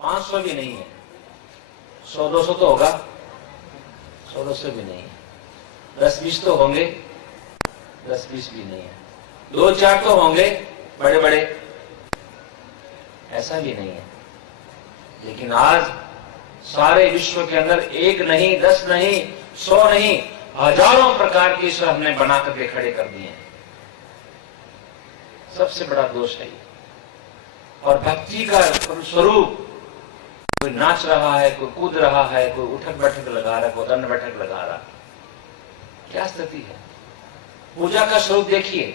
500 भी नहीं है, 100-200 तो होगा, 100-200 भी नहीं है, 10-20 तो होंगे, 10-20 भी नहीं है, 2-4 तो होंगे बड़े बड़े, ऐसा भी नहीं है। लेकिन आज सारे विश्व के अंदर एक नहीं, 10 नहीं, 100 नहीं, हजारों प्रकार के ईश्वर हमने बना करके खड़े कर दिए हैं। सबसे बड़ा दोष है ये। और भक्ति का स्वरूप, कोई नाच रहा है, कोई कूद रहा है, कोई उठक बैठक लगा रहा है, कोई दंड बैठक लगा रहा है, क्या स्थिति है? पूजा का स्वरूप देखिए,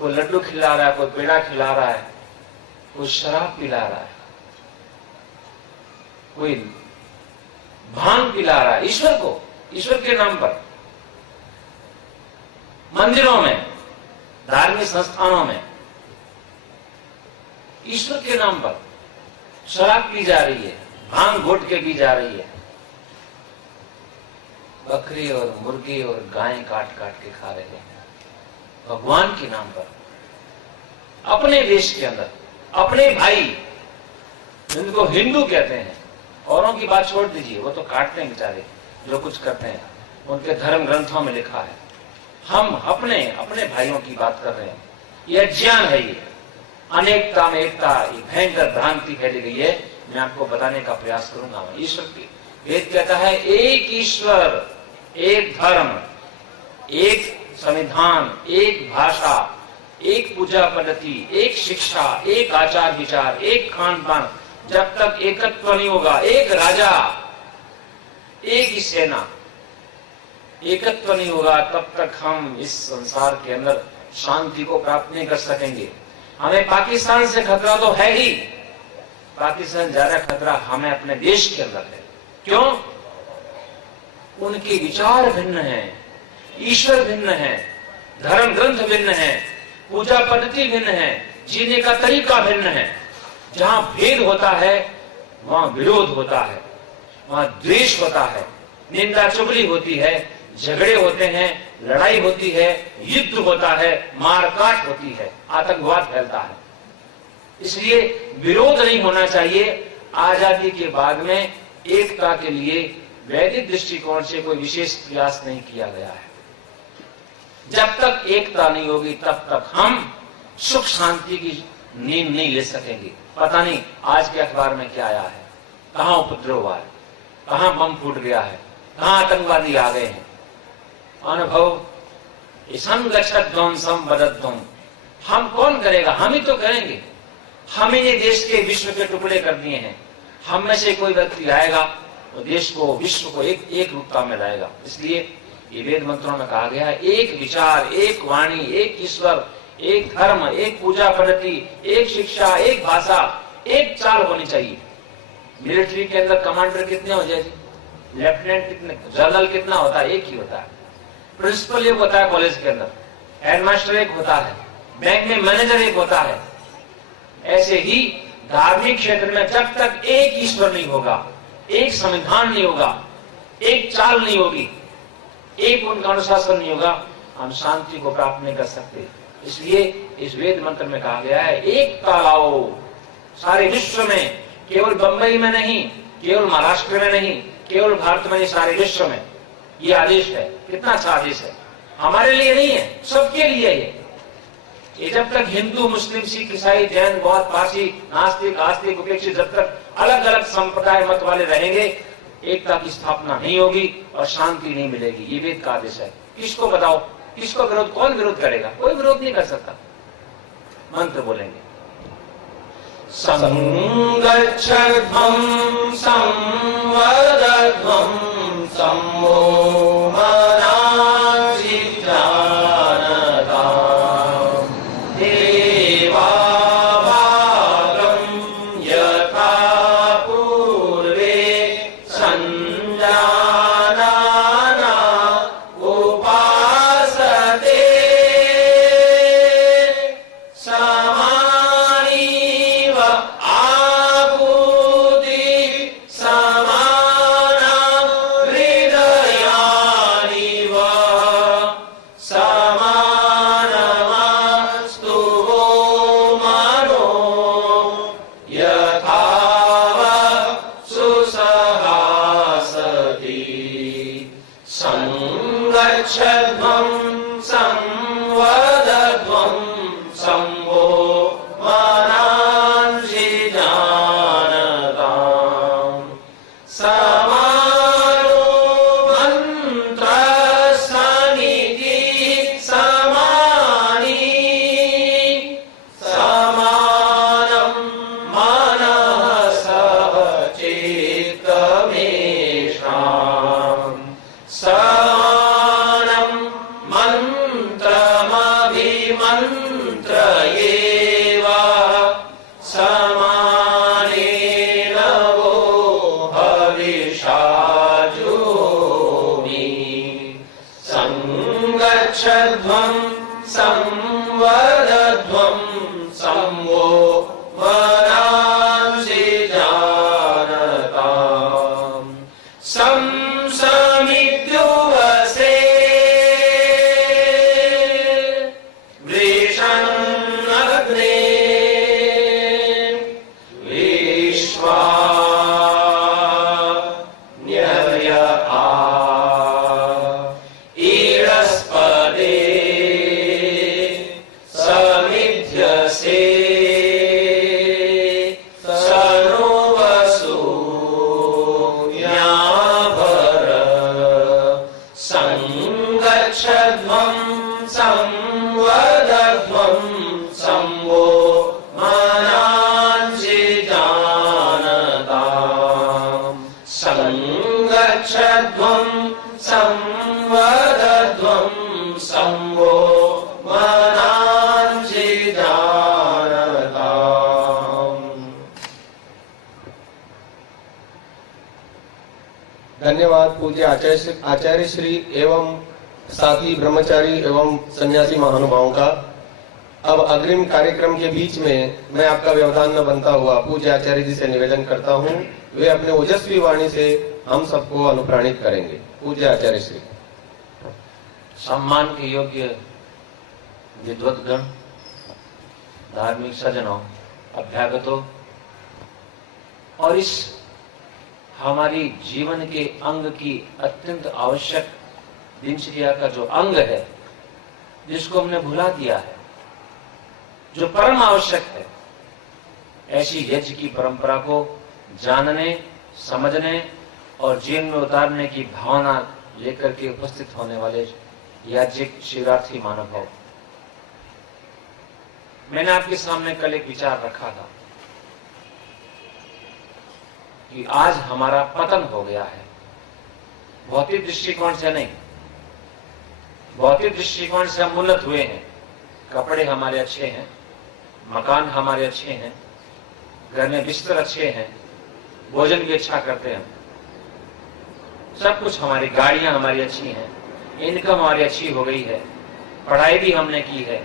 कोई लड्डू खिला रहा है, कोई पेड़ा खिला रहा है, कोई शराब पिला रहा है, कोई भांग पिला रहा है ईश्वर को, ईश्वर के नाम पर। मंदिरों में, धार्मिक संस्थानों में ईश्वर के नाम पर शराब पी जा रही है, भांग घोट के पी जा रही है, बकरी और मुर्गी और गाय काट काट के खा रहे हैं भगवान के नाम पर। अपने देश के अंदर अपने भाई, जिनको हिंदू कहते हैं, औरों की बात छोड़ दीजिए, वो तो काटते हैं बेचारे, जो कुछ करते हैं उनके धर्म ग्रंथों में लिखा है। हम अपने अपने भाइयों की बात कर रहे हैं। यह अज्ञान है, ये अनेकता में एकता, ये भयंकर भ्रांति फैली गई है। मैं आपको बताने का प्रयास करूंगा। ईश्वर की वेद कहता है एक ईश्वर, एक धर्म, एक संविधान, एक भाषा, एक पूजा पद्धति, एक शिक्षा, एक आचार विचार, एक खान पान। जब तक एकत्व नहीं होगा, एक राजा, एक ही सेना, एकत्व नहीं होगा, तब तक हम इस संसार के अंदर शांति को प्राप्त नहीं कर सकेंगे। हमें पाकिस्तान से खतरा तो है ही, पाकिस्तान ज्यादा खतरा हमें अपने देश के अंदर है। क्यों? उनके विचार भिन्न हैं, ईश्वर भिन्न है, धर्म ग्रंथ भिन्न है, पूजा पद्धति भिन्न है, जीने का तरीका भिन्न है। जहां भेद होता है वहां विरोध होता है, वहां द्वेष होता है, निंदा चुगली होती है, झगड़े होते हैं, लड़ाई होती है, युद्ध होता है, मारकाट होती है, आतंकवाद फैलता है। इसलिए विरोध नहीं होना चाहिए। आजादी के बाद में एकता के लिए वैदिक दृष्टिकोण से कोई विशेष प्रयास नहीं किया गया है। जब तक एकता नहीं होगी तब तक हम सुख शांति की नींद नहीं ले सकेंगे। पता नहीं आज के अखबार में क्या आया है, कहां उपद्रव हुआ है, कहां बम फूट गया है, कहां आतंकवादी आ गए हैं। अनुभव संगच्छध्वंसम वदध्वं, हम कौन करेगा? हम ही तो करेंगे। हम ही ने देश के विश्व के टुकड़े कर दिए हैं। हम में से कोई व्यक्ति आएगा तो देश को, विश्व को एक रूपता में लाएगा। इसलिए ये वेद मंत्रों में कहा गया है एक विचार, एक वाणी, एक ईश्वर, एक धर्म, एक पूजा पद्धति, एक शिक्षा, एक भाषा, एक चाल होनी चाहिए। मिलिट्री के अंदर कमांडर कितने हो जाए, लेफ्टिनेंट कितने, जनरल कितना होता है? एक ही होता है। प्रिंसिपल एक होता है कॉलेज के अंदर, हेडमास्टर एक होता है, बैंक में मैनेजर एक होता है। ऐसे ही धार्मिक क्षेत्र में जब तक एक ईश्वर नहीं होगा, एक संविधान नहीं होगा, एक चाल नहीं होगी, एक उनका अनुशासन नहीं होगा, हम शांति को प्राप्त नहीं कर सकते। इसलिए इस वेद मंत्र में कहा गया है एकता लाओ सारे विश्व में, केवल बंबई में नहीं, केवल महाराष्ट्र में नहीं, केवल भारत में नहीं, सारे विश्व में ये आदेश है। कितना अच्छा आदेश है, हमारे लिए नहीं है, सबके लिए ये जब तक हिंदू, मुस्लिम, सिख, ईसाई, जैन, बौद्ध, पारसी, नास्तिक, आस्तिक, उपेक्षित, जब तक अलग अलग संप्रदाय मत वाले रहेंगे, एकता की स्थापना नहीं होगी और शांति नहीं मिलेगी। ये वेद का आदेश है। किसको बताओ, किसको विरोध, कौन विरोध करेगा? कोई विरोध नहीं कर सकता। मंत्र बोलेंगे संगच्छध्वं संवदध्वं सम्मो मनांसि जानताम् देवा भागं यथा पूर्वे संजानाना उपासते समानीव आभूति समाना धन्यवाद पूज्य आचार्य श्री एवं साथी ब्रह्मचारी एवं सन्यासी महानुभावों का। अब अग्रिम कार्यक्रम के बीच में मैं आपका व्यवधान न बनता हुआ पूज्य आचार्य जी से निवेदन करता हूं, वे अपने ओजस्वी वाणी से हम सबको अनुप्राणित करेंगे। पूज्य आचार्य श्री। सम्मान के योग्य विद्वद्गण, धार्मिक सज्जनों, अभ्यागतों और इस हमारी जीवन के अंग की अत्यंत आवश्यक दिनचर्या का जो अंग है, जिसको हमने भुला दिया है, जो परम आवश्यक है, ऐसी यज्ञ की परंपरा को जानने, समझने और जीवन में उतारने की भावना लेकर के उपस्थित होने वाले याज्ञिक शिवरार्थी मानव भाव, मैंने आपके सामने कल एक विचार रखा था कि आज हमारा पतन हो गया है। भौतिक दृष्टिकोण से नहीं, भौतिक दृष्टिकोण से हम उन्नत हुए हैं। कपड़े हमारे अच्छे हैं, मकान हमारे अच्छे हैं, घर में बिस्तर अच्छे हैं, भोजन भी अच्छा करते हैं, सब कुछ हमारी गाड़ियां हमारी अच्छी हैं, इनकम हमारी अच्छी हो गई है, पढ़ाई भी हमने की है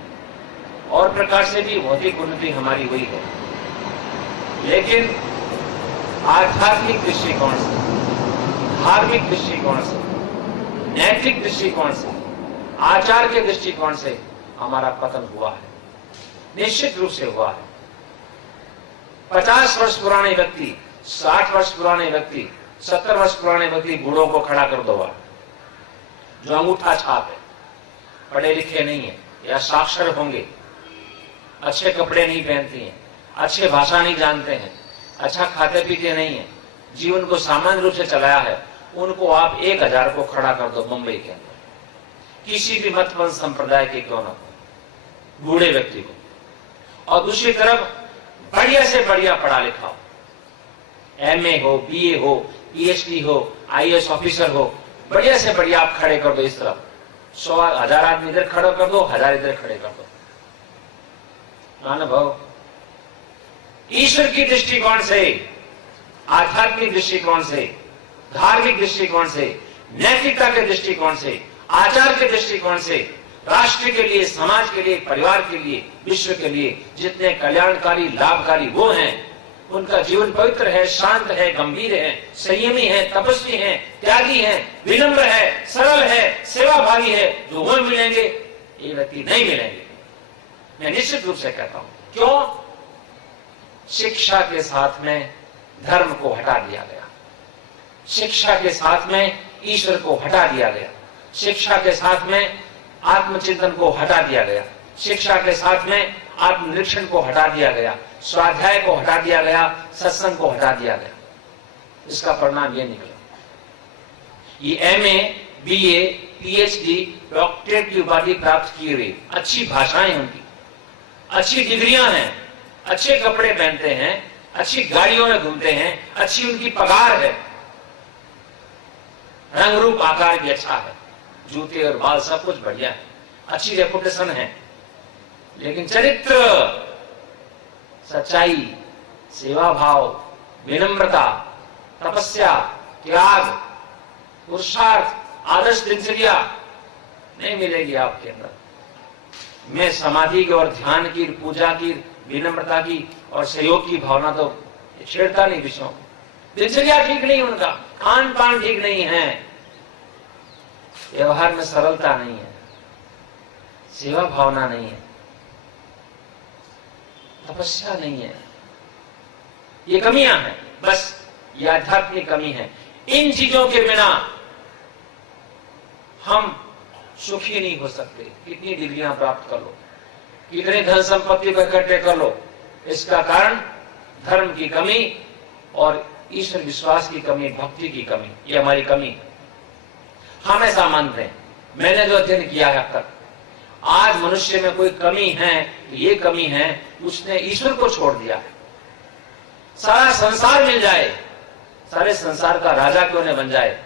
और प्रकार से भी भौतिक उन्नति हमारी हुई है। लेकिन आध्यात्मिक दृष्टिकोण से, धार्मिक दृष्टिकोण से, नैतिक दृष्टिकोण से, आचार के दृष्टिकोण से हमारा पतन हुआ है, निश्चित रूप से हुआ है। 50 वर्ष पुराने व्यक्ति, 60 वर्ष पुराने व्यक्ति, 70 वर्ष पुराने व्यक्ति बूढ़ों को खड़ा कर दो, जो अंगूठा छाप है, पढ़े लिखे नहीं है या साक्षर होंगे, अच्छे कपड़े नहीं पहनती हैं, अच्छे भाषा नहीं जानते हैं, अच्छा खाते पीते नहीं है, जीवन को सामान्य रूप से चलाया है, उनको आप 1000 को खड़ा कर दो मुंबई के अंदर, किसी भी मत पंथ संप्रदाय के क्यों ना, बूढ़े व्यक्ति को। और दूसरी तरफ बढ़िया से बढ़िया पढ़ा लिखा हो, MA हो, BA हो, PhD हो, IAS ऑफिसर हो, बढ़िया से बढ़िया आप खड़े कर दो इस तरफ, 100,000 आदमी इधर खड़ा कर दो, 1000 इधर खड़े कर दो। अनुभव ईश्वर की दृष्टिकोण से, आध्यात्मिक दृष्टिकोण से, धार्मिक दृष्टिकोण से, नैतिकता के दृष्टिकोण से, आचार के दृष्टिकोण से, राष्ट्र के लिए, समाज के लिए, परिवार के लिए, विश्व के लिए जितने कल्याणकारी, लाभकारी वो हैं, उनका जीवन पवित्र है, शांत है, गंभीर है, संयमी है, तपस्वी है, त्यागी है, विनम्र है, सरल है, सेवाभावी है, जो वो मिलेंगे ये व्यक्ति नहीं मिलेंगे। मैं निश्चित रूप से कहता हूं। क्यों? शिक्षा के साथ में धर्म को हटा दिया गया, शिक्षा के साथ में ईश्वर को हटा दिया गया, शिक्षा के साथ में आत्मचिंतन को हटा दिया गया, शिक्षा के साथ में आत्मनिरीक्षण को हटा दिया गया, स्वाध्याय को हटा दिया गया, सत्संग को हटा दिया गया। इसका परिणाम ये निकला, ये MA, BA, PhD, डॉक्टरेट की उपाधि प्राप्त किए हुए, अच्छी भाषाएं उनकी, अच्छी डिग्रियां हैं, अच्छे कपड़े पहनते हैं, अच्छी गाड़ियों में घूमते हैं, अच्छी उनकी पगार है, रंग रूप आकार भी अच्छा है, जूते और बाल सब कुछ बढ़िया है, अच्छी रेपुटेशन है, लेकिन चरित्र, सच्चाई, सेवा भाव, विनम्रता, तपस्या, त्याग, पुरुषार्थ, आदर्श दिनचर्या नहीं मिलेगी आपके अंदर। मैं समाधि की और ध्यान की, पूजा की, विनम्रता की और सहयोग की भावना तो छेड़ता नहीं विषयों। दिनचर्या ठीक नहीं उनका, खान पान ठीक नहीं है, व्यवहार में सरलता नहीं है, सेवा भावना नहीं है, तपस्या नहीं है, ये कमियां हैं, बस ये आध्यात्मिक कमी है। इन चीजों के बिना हम सुखी नहीं हो सकते। कितनी डिग्रियां प्राप्त कर लो, कितने धन संपत्ति को इकट्ठे कर लो, इसका कारण धर्म की कमी और ईश्वर विश्वास की कमी, भक्ति की कमी, ये हमारी कमी। हम ऐसा मानते हैं, मैंने जो अध्ययन किया है अब तक, आज मनुष्य में कोई कमी है, ये कमी है उसने ईश्वर को छोड़ दिया है। सारा संसार मिल जाए, सारे संसार का राजा क्यों न बन जाए,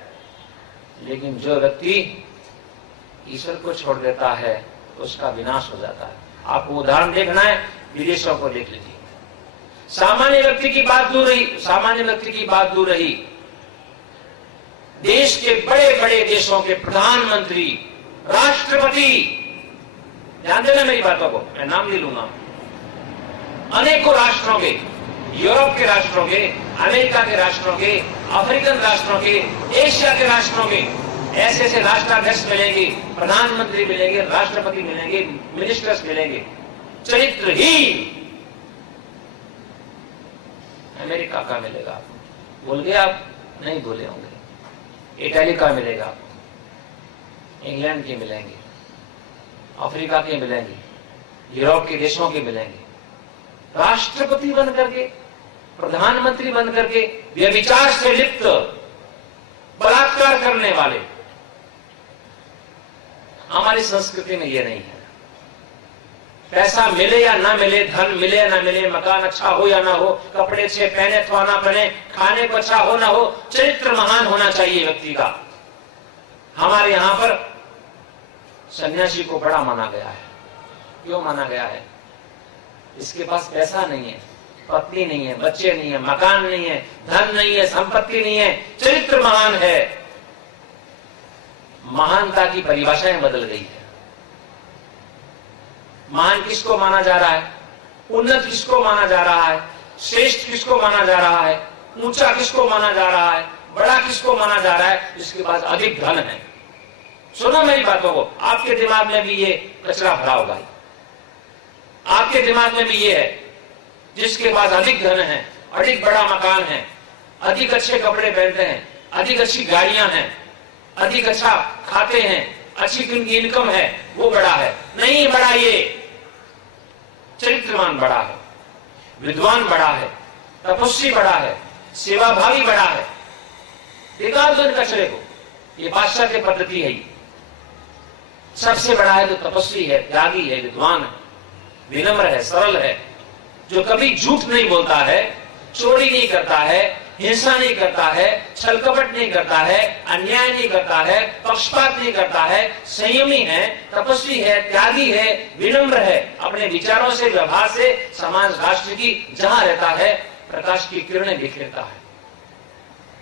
लेकिन जो व्यक्ति ईश्वर को छोड़ देता है तो उसका विनाश हो जाता है। आपको उदाहरण देखना है, विदेशों को देख लीजिए। सामान्य व्यक्ति की बात दूर रही, सामान्य व्यक्ति की बात दूर रही, देश के बड़े बड़े देशों के प्रधानमंत्री, राष्ट्रपति, ध्यान देना मेरी बातों को, मैं नाम नहीं लूंगा, अनेकों राष्ट्रों के, यूरोप के राष्ट्रों के, अमेरिका के राष्ट्रों के, अफ्रीकन राष्ट्रों के, एशिया के राष्ट्रों के, ऐसे ऐसे राष्ट्राध्यक्ष मिलेंगे, प्रधानमंत्री मिलेंगे, राष्ट्रपति मिलेंगे, मिनिस्टर्स मिलेंगे, चरित्रहीन अमेरिका का मिलेगा। भूल गए आप? नहीं भूले होंगे। इटली का मिलेगा, इंग्लैंड के मिलेंगे, अफ्रीका के मिलेंगे, यूरोप के देशों के मिलेंगे। राष्ट्रपति बन करके, प्रधानमंत्री बन करके व्यभिचार से लिप्त, बलात्कार करने वाले, हमारी संस्कृति में यह नहीं है। पैसा मिले या ना मिले, धन मिले या ना मिले, मकान अच्छा हो या ना हो, कपड़े अच्छे पहने अथवा ना पहने, खाने को अच्छा हो ना हो, चरित्र महान होना चाहिए व्यक्ति का। हमारे यहां पर सन्यासी को बड़ा माना गया है। क्यों माना गया है? इसके पास पैसा नहीं है, पत्नी नहीं है, बच्चे नहीं है, मकान नहीं है, धन नहीं है, संपत्ति नहीं है, चरित्र महान है। महानता की परिभाषाएं बदल गई है। महान किसको माना जा रहा है? उन्नत किसको माना जा रहा है? श्रेष्ठ किसको माना जा रहा है? ऊंचा किसको माना जा रहा है? बड़ा किसको माना जा रहा है? जिसके पास अधिक धन है। सुनो मेरी बातों को, आपके दिमाग में भी ये कचरा भरा होगा। आपके दिमाग में भी ये है, जिसके पास अधिक धन है, अधिक बड़ा मकान है, अधिक अच्छे कपड़े पहनते हैं, अधिक अच्छी गाड़ियां हैं, अधिक अच्छा खाते हैं, अच्छी उनकी इनकम है, वो बड़ा है। नहीं बड़ा, ये चरित्रवान बड़ा है, विद्वान बड़ा है, तपस्वी बड़ा है, सेवाभावी बड़ा है। निकाल दो इन कचरे को, ये पाश्चात्य पद्धति है। सबसे बड़ा है जो तपस्वी है, त्यागी है, विद्वान है, विनम्र है, सरल है, जो कभी झूठ नहीं बोलता है, चोरी नहीं करता है, हिंसा नहीं करता है, छलकपट नहीं करता है, अन्याय नहीं करता है, पक्षपात नहीं करता है, संयमी है, तपस्वी है, त्यागी है, विनम्र है, अपने विचारों से, व्यवहार से समाज राष्ट्र की जहां रहता है प्रकाश की किरणें बिखेरता है,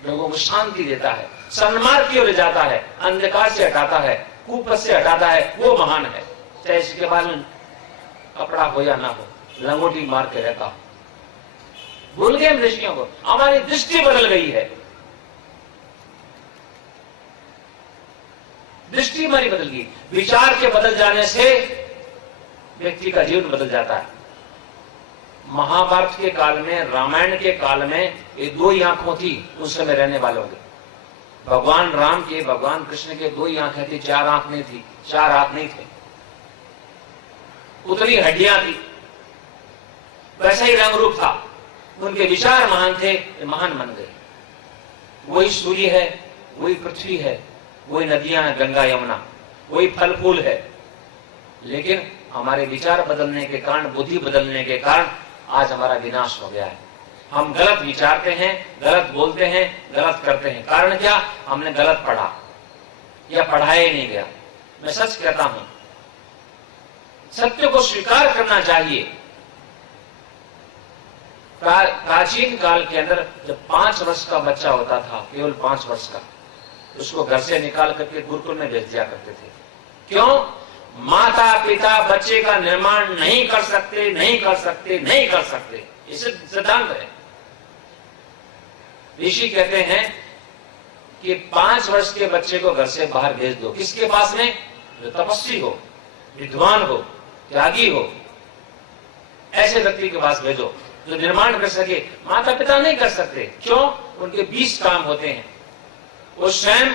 लोगों को शांति देता है, सन्मार्ग की ओर जाता है, अंधकार से हटाता है, कुपथ से हटाता है, वो महान है। चाहे इसके बाद कपड़ा हो या ना हो, लंगोटी मार के रहता हो। भूल गए हम ऋषियों को, हमारी दृष्टि बदल गई है, दृष्टि हमारी बदल गई। विचार के बदल जाने से व्यक्ति का जीवन बदल जाता है। महाभारत के काल में, रामायण के काल में ये दो ही आंखों थी उस समय रहने वालों के। भगवान राम के, भगवान कृष्ण के दो ही आंखें थी, चार आंख नहीं थी, चार हाथ नहीं थे, उतनी हड्डियां थी, वैसा ही रंग रूप था। उनके विचार महान थे, महान बन गए। वही सूर्य है, वही पृथ्वी है, वही नदियां हैं, गंगा यमुना, वही फल फूल है। लेकिन हमारे विचार बदलने के कारण, बुद्धि बदलने के कारण आज हमारा विनाश हो गया है। हम गलत विचारते हैं, गलत बोलते हैं, गलत करते हैं। कारण क्या? हमने गलत पढ़ा या पढ़ाया ही नहीं गया। मैं सच कहता हूं, सत्य को स्वीकार करना चाहिए। प्राचीन काल के अंदर जब 5 वर्ष का बच्चा होता था, केवल 5 वर्ष का, उसको घर से निकाल करके गुरुकुल में भेज दिया करते थे। क्यों? माता पिता बच्चे का निर्माण नहीं कर सकते, नहीं कर सकते, नहीं कर सकते, इसे सिद्धांत है। ऋषि कहते हैं कि 5 वर्ष के बच्चे को घर से बाहर भेज दो। किसके पास में? जो तपस्वी हो, विद्वान हो, त्यागी हो, ऐसे व्यक्ति के पास भेजो जो निर्माण कर सके। माता पिता नहीं कर सकते। क्यों? उनके 20 काम होते हैं, वो स्वयं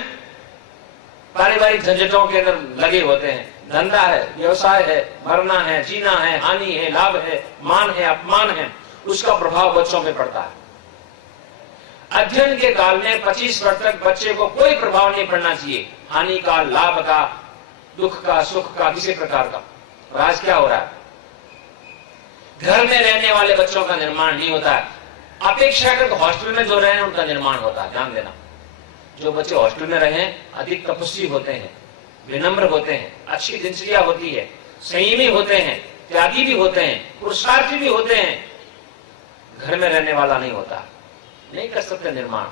पारिवारिक झंझटों के अंदर लगे होते हैं। धंधा है, व्यवसाय है, मरना है, जीना है, हानि है, लाभ है, मान है, अपमान है, उसका प्रभाव बच्चों में पड़ता है। अध्ययन के काल में 25 वर्ष तक बच्चे को कोई प्रभाव नहीं पड़ना चाहिए, हानि का, लाभ का, दुख का, सुख का, किसी प्रकार का। और आज क्या हो रहा है? घर में रहने वाले बच्चों का निर्माण नहीं होता है, अपेक्षाकृत हॉस्टल में जो रहे उनका निर्माण होता है। ध्यान देना, जो बच्चे हॉस्टल में रहे अधिक तपस्वी होते हैं, विनम्र होते हैं, अच्छी दिनचर्या होती है, संयमी होते हैं, त्यागी भी होते हैं, पुरुषार्थी भी होते हैं। घर में रहने वाला नहीं होता, नहीं कर सकते निर्माण।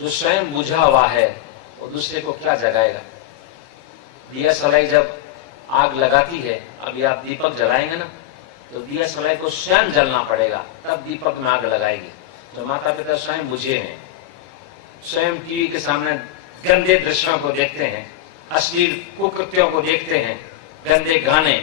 जो स्वयं बुझा हुआ है, वो दूसरे को क्या जगाएगा? दिया सलाई जब आग लगाती है, अभी आप दीपक जलाएंगे ना, तो दिया सलाई को स्वयं जलना पड़ेगा, तब दीपक में आग लगाएगी। तो माता पिता स्वयं बुझे हैं, स्वयं टीवी के सामने गंदे दृश्यों को देखते हैं, अश्लील कुकृत्यों को देखते हैं, गंदे गाने,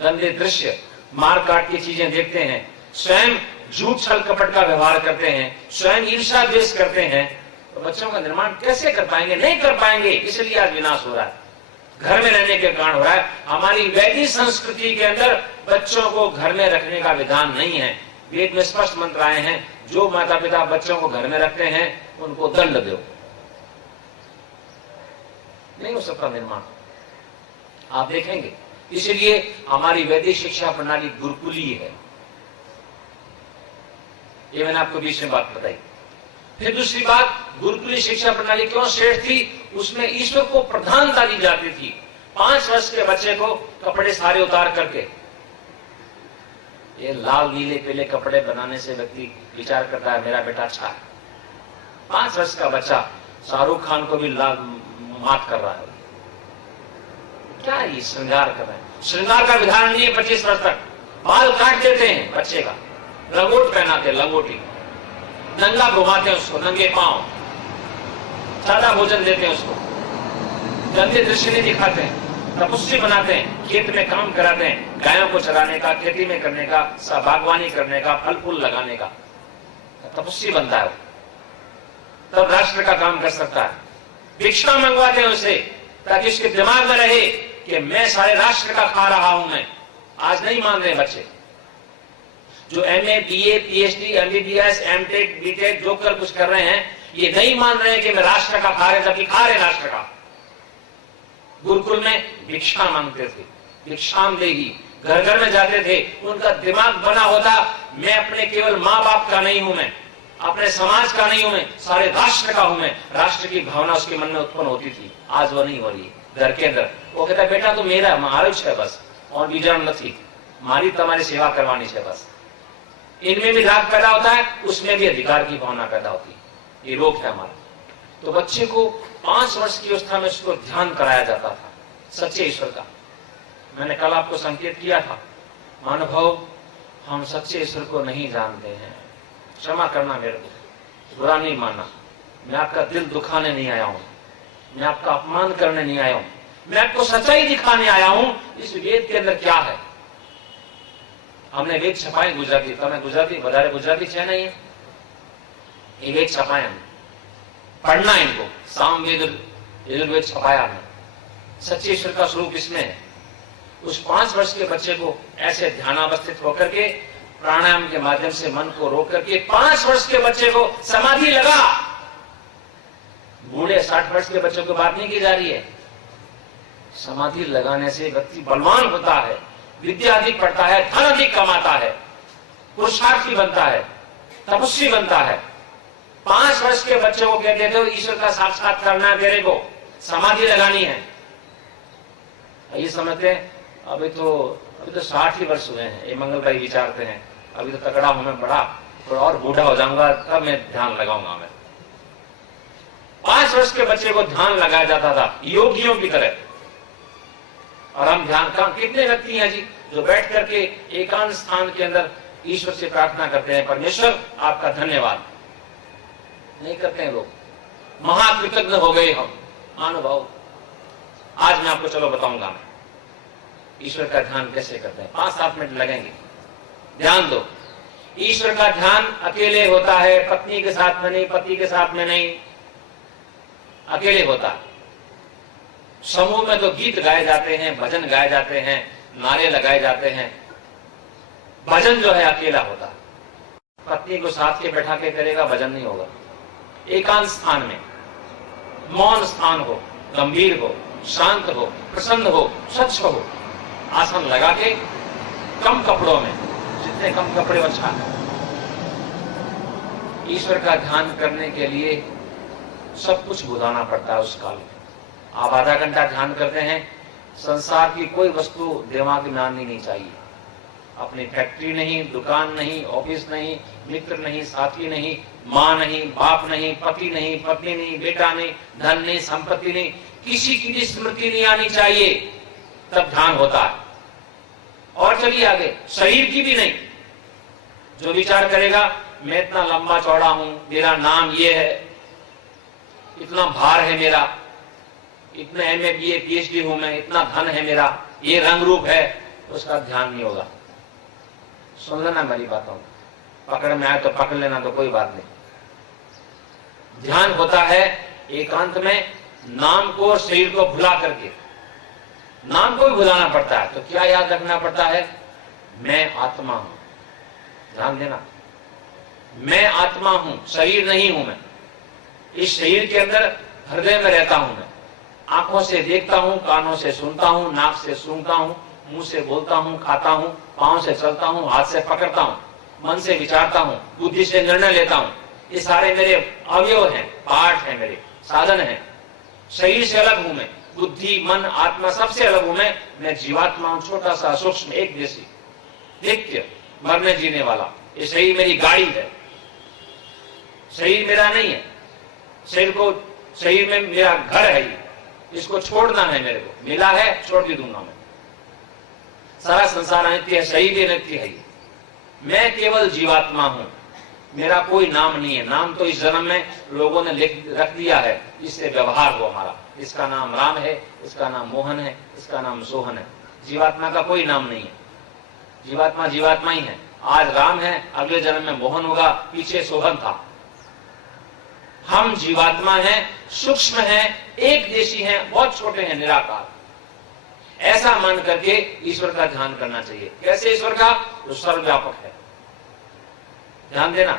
गंदे दृश्य, मार काट की चीजें देखते हैं, स्वयं झूठ छल कपट का व्यवहार करते हैं, स्वयं ईर्ष्या द्वेष करते हैं, तो बच्चों का निर्माण कैसे कर पाएंगे? नहीं कर पाएंगे। इसलिए आज विनाश हो रहा है, घर में रहने के कारण हो रहा है। हमारी वैदिक संस्कृति के अंदर बच्चों को घर में रखने का विधान नहीं है। वेद में स्पष्ट मंत्र आए हैं, जो माता पिता बच्चों को घर में रखते हैं उनको दंड दो। नहीं हो सकता निर्माण, आप देखेंगे। इसलिए हमारी वैदिक शिक्षा प्रणाली गुरुकुलीय है। ये मैंने आपको बीच में बात बताई। फिर दूसरी बात, गुरुकुलीय शिक्षा प्रणाली क्यों श्रेष्ठ थी? उसमें ईश्वर को प्रधानता दी जाती थी। 5 वर्ष के बच्चे को कपड़े सारे उतार करके, ये लाल नीले पीले कपड़े बनाने से व्यक्ति विचार करता है मेरा बेटा अच्छा है। 5 वर्ष का बच्चा शाहरुख खान को भी लाल मात कर रहा है। क्या ये श्रृंगार कर रहे हैं? श्रृंगार का विधान नहीं है। 25 वर्ष तक बाल काट देते हैं बच्चे का, लंगोट पहनाते, लंगोटी, नंगा घुमाते हैं उसको, नंगे पांव, सादा भोजन देते हैं उसको, गंदे दृश्य नहीं दिखाते हैं, तपस्वी बनाते हैं, खेत में काम कराते हैं, गायों को चराने का, खेती में करने का, बागवानी करने का, फल फूल लगाने का, तपस्वी बनता है वो, तब राष्ट्र का काम कर सकता है। भिक्षा मंगवाते हैं उसे, ताकि उसके दिमाग में रहे कि मैं सारे राष्ट्र का खा रहा हूं। मैं आज नहीं मान रहे बच्चे, जो MA, BA, PhD, MBBS, MTech, BTech जो कर कुछ कर रहे हैं, ये नहीं मान रहे हैं कि मैं राष्ट्र का खा रहे, जबकि खा रहे राष्ट्र का। गुरुकुल में भिक्षा मांगते थे, भिक्षाम देगी, घर घर में जाते थे। उनका दिमाग बना होता, मैं अपने केवल माँ बाप का नहीं हूं, मैं अपने समाज का नहीं हूं, मैं सारे राष्ट्र का हूं। मैं राष्ट्र की भावना उसके मन में उत्पन्न होती थी। आज वो नहीं हो रही है। घर के अंदर वो कहता है बेटा तो मेरा मारो है बस, और बीजाण नहीं मारी, तुम्हारी सेवा करवानी है बस। इनमें भी राग पैदा होता है, उसमें भी अधिकार की भावना पैदा होती है। ये रोग है हमारा। तो बच्चे को 5 वर्ष की अवस्था में उसको ध्यान कराया जाता था सच्चे ईश्वर का। मैंने कल आपको संकेत किया था, महानुभाव हम सच्चे ईश्वर को नहीं जानते हैं, क्षमा करना मेरे को, बुरा नहीं मानना। मैं आपका दिल दुखाने नहीं आया हूं, मैं आपका अपमान करने नहीं आया हूं, मैं आपको सच्चाई दिखाने आया हूं। इस वेद के अंदर क्या है? हमने वेद छपाए गुजराती, તમે गुजराती વધારે गुजराती છે नहीं है, ये वेद छपाए हमने, पढ़ना इनको, सामवेद यजुर्वेद छपाया हमने। सच्चे ईश्वर का स्वरूप इसमें है। उस 5 वर्ष के बच्चे को ऐसे ध्यानावस्थित होकर के प्राणायाम के माध्यम से मन को रोक करके 5 वर्ष के बच्चे को समाधि लगा। बूढ़े 60 वर्ष के बच्चों की बात नहीं की जा रही है। समाधि लगाने से व्यक्ति बलवान होता है, विद्या अधिक पढ़ता है, धन अधिक कमाता है, पुरुषार्थी बनता है, तपस्वी बनता है। 5 वर्ष के बच्चों को कहते थे ईश्वर का साक्षात करना है, तेरे को समाधि लगानी है। ये समझते हैं अभी तो 60 ही वर्ष हुए हैं। ये मंगल भाई विचारते हैं अभी तो तगड़ा हूं मैं, बड़ा थोड़ा और बूढ़ा हो जाऊंगा तब मैं ध्यान लगाऊंगा। मैं 5 वर्ष के बच्चे को ध्यान लगाया जाता था योगियों की तरह। और हम ध्यान का कितने व्यक्ति हैं जी जो बैठ करके एकांत स्थान के अंदर ईश्वर से प्रार्थना करते हैं, परमेश्वर आपका धन्यवाद। नहीं करते हैं लोग, महाकृतज्ञ हो गए हम महानुभाव। आज मैं आपको चलो बताऊंगा मैं ईश्वर का ध्यान कैसे करते हैं। 5-7 मिनट लगेंगे, ध्यान दो। ईश्वर का ध्यान अकेले होता है, पत्नी के साथ में नहीं, पति के साथ में नहीं, अकेले होता है। समूह में तो गीत गाए जाते हैं, भजन गाए जाते हैं, नारे लगाए जाते हैं। भजन जो है अकेला होता है। पत्नी को साथ के बैठा के करेगा, भजन नहीं होगा। एकांत स्थान में, मौन स्थान हो, गंभीर हो, शांत हो, प्रसन्न हो, स्वच्छ हो, आसन लगा के कम कपड़ों में, जितने कम कपड़े अच्छा है। ईश्वर का ध्यान करने के लिए सब कुछ भुलाना पड़ता है उस काल में। आप आधा घंटा ध्यान करते हैं, संसार की कोई वस्तु दिमाग में आनी नहीं चाहिए। अपनी फैक्ट्री नहीं, दुकान नहीं, ऑफिस नहीं, मित्र नहीं, साथी नहीं, माँ नहीं, बाप नहीं, पति नहीं, पत्नी नहीं, बेटा नहीं, धन नहीं, संपत्ति नहीं, किसी की भी स्मृति नहीं आनी चाहिए, तब ध्यान होता है। और चलिए आगे, शरीर की भी नहीं। जो विचार करेगा मैं इतना लंबा चौड़ा हूं, मेरा नाम ये है, इतना भार है मेरा, इतना MA BA PhD हूं मैं, इतना धन है मेरा, ये रंग रूप है, उसका ध्यान नहीं होगा। सुन लेना मेरी बातों, पकड़ में आए तो पकड़ लेना, तो कोई बात नहीं। ध्यान होता है एकांत में, नाम को और शरीर को भुला करके। नाम को भी भुलाना पड़ता है, तो क्या याद रखना पड़ता है? मैं आत्मा हूं। ध्यान देना, मैं आत्मा हूं, शरीर नहीं हूं मैं। इस शरीर के अंदर हृदय में रहता हूं मैं। आंखों से देखता हूं, कानों से सुनता हूं, नाक से सूंघता हूं, मुंह से बोलता हूं, खाता हूं, पांव से चलता हूं, हाथ से पकड़ता हूं, मन से विचारता हूं, बुद्धि से निर्णय लेता हूं। ये सारे मेरे अवयव हैं, पार्ट हैं, मेरे साधन हैं। शरीर से अलग हूं मैं, बुद्धि, मन, आत्मा सबसे अलग हूं मैं जीवात्मा हूं, छोटा सा, सूक्ष्म, एक देशी, नित्य, मरने जीने वाला। ये शरीर मेरी गाड़ी है, शरीर मेरा नहीं है। शरीर में मेरा घर है, इसको छोड़ना है, मेरे को मिला है, छोड़ भी दूंगा मैं। सारा संसार अनित्य है, शरीर भी अनित्य है। मैं केवल जीवात्मा हूं, मेरा कोई नाम नहीं है। नाम तो इस जन्म में लोगों ने रख दिया है, इससे व्यवहार हो हमारा। इसका नाम राम है, इसका नाम मोहन है, इसका नाम सोहन है। जीवात्मा का कोई नाम नहीं है। जीवात्मा जीवात्मा ही है। आज राम है, अगले जन्म में मोहन होगा, पीछे सोहन था। हम जीवात्मा हैं, सूक्ष्म हैं, एक देशी हैं, बहुत छोटे हैं, निराकार। ऐसा मान करके ईश्वर का ध्यान करना चाहिए। कैसे ईश्वर का? जो सर्वव्यापक है। ध्यान देना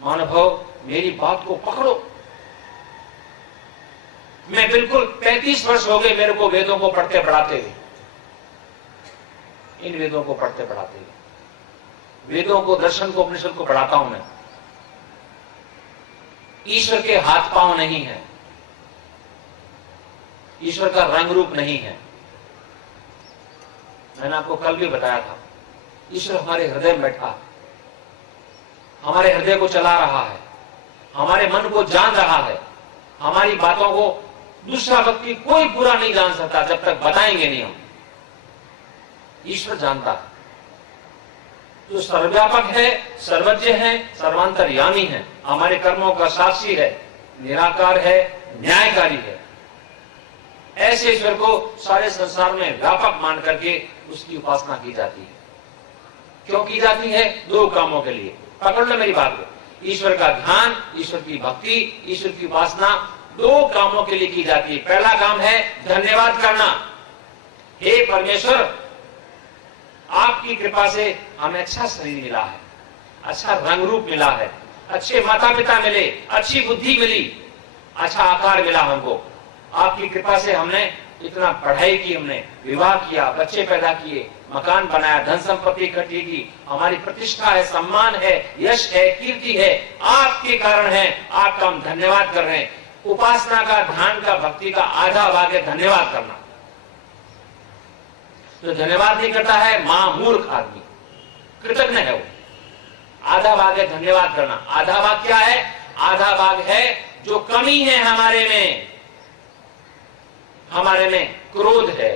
महानुभाव, मेरी बात को पकड़ो। मैं बिल्कुल 35 वर्ष हो गए मेरे को वेदों को पढ़ते पढ़ाते हुए, इन वेदों को पढ़ते पढ़ाते हुए, वेदों को, दर्शन को, उपनिषद को पढ़ाता हूं मैं। ईश्वर के हाथ पांव नहीं है, ईश्वर का रंग रूप नहीं है। मैंने आपको कल भी बताया था, ईश्वर हमारे हृदय में बैठा, हमारे हृदय को चला रहा है, हमारे मन को जान रहा है। हमारी बातों को दूसरा व्यक्ति कोई बुरा नहीं जान सकता जब तक बताएंगे नहीं हम। ईश्वर जानता है, जो सर्वव्यापक है, सर्वज्ञ है, सर्वांतर्यामी है, हमारे कर्मों का साक्षी है, निराकार है, न्यायकारी है। ऐसे ईश्वर को सारे संसार में व्यापक मान करके उसकी उपासना की जाती है। क्यों की जाती है? दो कामों के लिए। पकड़ लो मेरी बात को। ईश्वर का ध्यान, ईश्वर की भक्ति, ईश्वर की उपासना दो कामों के लिए की जाती है। पहला काम है धन्यवाद करना। हे परमेश्वर, आपकी कृपा से हमें अच्छा शरीर मिला है, अच्छा रंग रूप मिला है, अच्छे माता पिता मिले, अच्छी बुद्धि मिली, अच्छा आकार मिला हमको। आपकी कृपा से हमने इतना पढ़ाई की, हमने विवाह किया, बच्चे पैदा किए, मकान बनाया, धन संपत्ति इकट्ठी की, हमारी प्रतिष्ठा है, सम्मान है, यश है, कीर्ति है, आपके कारण है। आपका हम धन्यवाद कर रहे हैं। उपासना का, ध्यान का, भक्ति का आधा भाग है धन्यवाद करना। जो धन्यवाद नहीं करता है महामूर्ख आदमी, कृतज्ञ है वो। आधा भाग है धन्यवाद करना। आधा भाग क्या है? आधा भाग है जो कमी है हमारे में क्रोध है,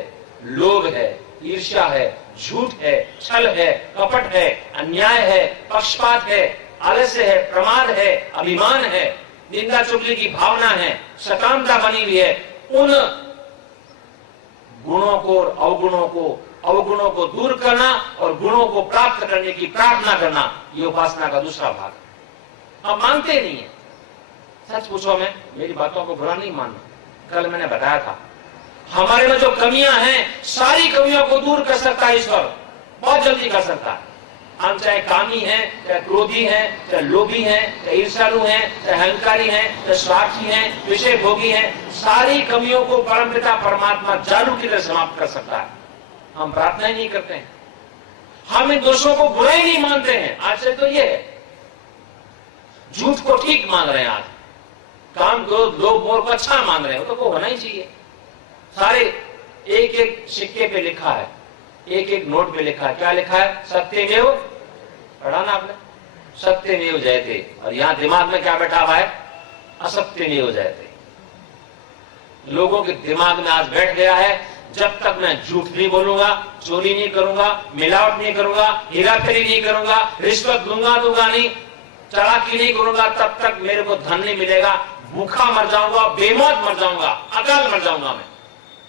लोभ है, ईर्ष्या है, झूठ है, छल है, कपट है, अन्याय है, पक्षपात है, आलस्य है, प्रमाद है, अभिमान है, निंदा चुगली की भावना है, सकामता बनी हुई है। उन गुणों को और अवगुणों को दूर करना और गुणों को प्राप्त करने की प्रार्थना करना, ये उपासना का दूसरा भाग। हम मानते नहीं है। सच पूछो, मैं मेरी बातों को बुरा नहीं मानना। कल मैंने बताया था, हमारे में जो कमियां हैं, सारी कमियों को दूर कर सकता है ईश्वर, बहुत जल्दी कर सकता है। हम चाहे कामी हैं, चाहे क्रोधी हैं, चाहे लोभी हैं, चाहे ईर्ष्यालु हैं, चाहे अहंकारी हैं, चाहे स्वार्थी हैं, विषय भोगी हैं, सारी कमियों को परमपिता परमात्मा जादू की तरह समाप्त कर सकता है। हम प्रार्थना ही नहीं करते हैं, हम इन दोषों को बुरा ही नहीं मानते हैं। आज से तो ये है, झूठ को ठीक मान रहे हैं, आज काम क्रोध लोभ मोह को अच्छा मान रहे हैं, तो वो होना ही चाहिए। सारे एक एक सिक्के पे लिखा है, एक एक नोट पे लिखा है, क्या लिखा है? सत्यमेव, पढ़ा ना आपने? सत्यमेव जयते। और यहां दिमाग में क्या बैठा हुआ है? असत्यमेव जयते। लोगों के दिमाग में आज बैठ गया है, जब तक मैं झूठ नहीं बोलूंगा, चोरी नहीं करूंगा, मिलावट नहीं करूंगा, हेराफेरी नहीं करूंगा, रिश्वत दूंगा नहीं, चालाकी नहीं करूंगा, तब तक मेरे को धन नहीं मिलेगा, भूखा मर जाऊंगा, बेमौत मर जाऊंगा, अकाल मर जाऊंगा मैं।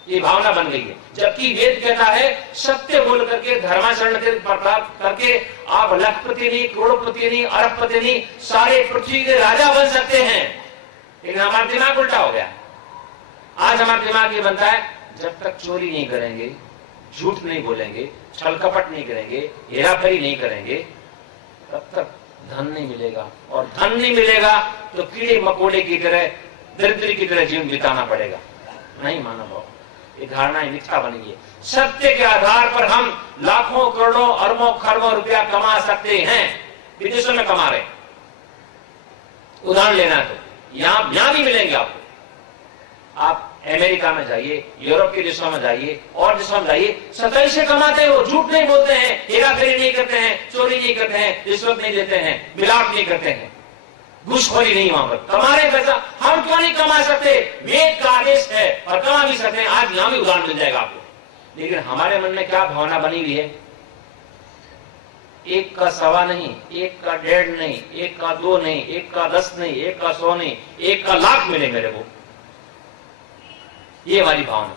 ये भावना बन गई है। जबकि वेद कहता है सत्य बोल करके, धर्माचरण करके आप लखपति नहीं, करोड़पति नहीं, अरबपति नहीं, सारे पृथ्वी के राजा बन सकते हैं। लेकिन हमारा दिमाग उल्टा हो गया। आज हमारा दिमाग ये बनता है, जब तक चोरी नहीं करेंगे, झूठ नहीं बोलेंगे, छल कपट नहीं करेंगे, हेराफेरी नहीं करेंगे, तब तक धन नहीं मिलेगा। और धन नहीं मिलेगा तो कीड़े मकोड़े की तरह, दरिद्री की तरह जीवन बिताना पड़ेगा। नहीं माना भाव, ये धारणाएं मिथ्या बन गई है। सत्य के आधार पर हम लाखों, करोड़ों, अरबों, खरबों रुपया कमा सकते हैं। विदेशों में कमा रहे, उदाहरण लेना है तो यहां भी मिलेंगे आपको। आप अमेरिका में जाइए, यूरोप के देशों में जाइए, और देशों में जाइए, सच्चाई से कमाते हैं वो, झूठ नहीं बोलते हैं, हेराफेरी नहीं करते हैं, चोरी नहीं करते हैं, रिश्वत नहीं देते हैं, मिलावट नहीं करते हैं, घूसखोरी नहीं, वहां पर कमा रहे पैसा। हम क्यों नहीं कमा सकते? वेद का आदेश है और कमा भी सकते हैं। आज यहां भी उदाहरण मिल जाएगा आपको। लेकिन हमारे मन में क्या भावना बनी हुई है? एक का सवा नहीं, एक का डेढ़ नहीं, एक का दो नहीं, एक का 10 नहीं, एक का 100 नहीं, एक का लाख मिले मेरे को। ये हमारी भावना।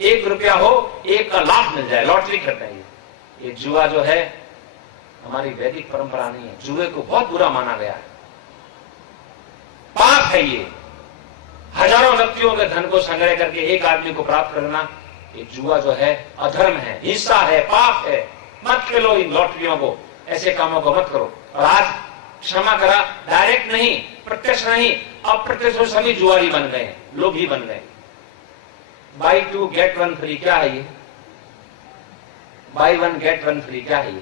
1 रुपया हो, 1 का लाख मिल जाए, लॉटरी करते हैं। ये जुआ जो है हमारी वैदिक परंपरा नहीं है। जुए को बहुत बुरा माना गया है, पाप है ये। हजारों व्यक्तियों के धन को संग्रह करके एक आदमी को प्राप्त करना, ये जुआ जो है अधर्म है, हिंसा है, पाप है। मत खेलो इन लॉटरियों को, ऐसे कामों को मत करो। और आज क्षमा करा, डायरेक्ट नहीं, प्रत्यक्ष नहीं, अप्रत्यक्ष सभी जुआरी बन गए, लोग ही बन गए। बाई 2 गेट 1 फ्री, क्या है ये? बाई 1 गेट 1 फ्री, क्या है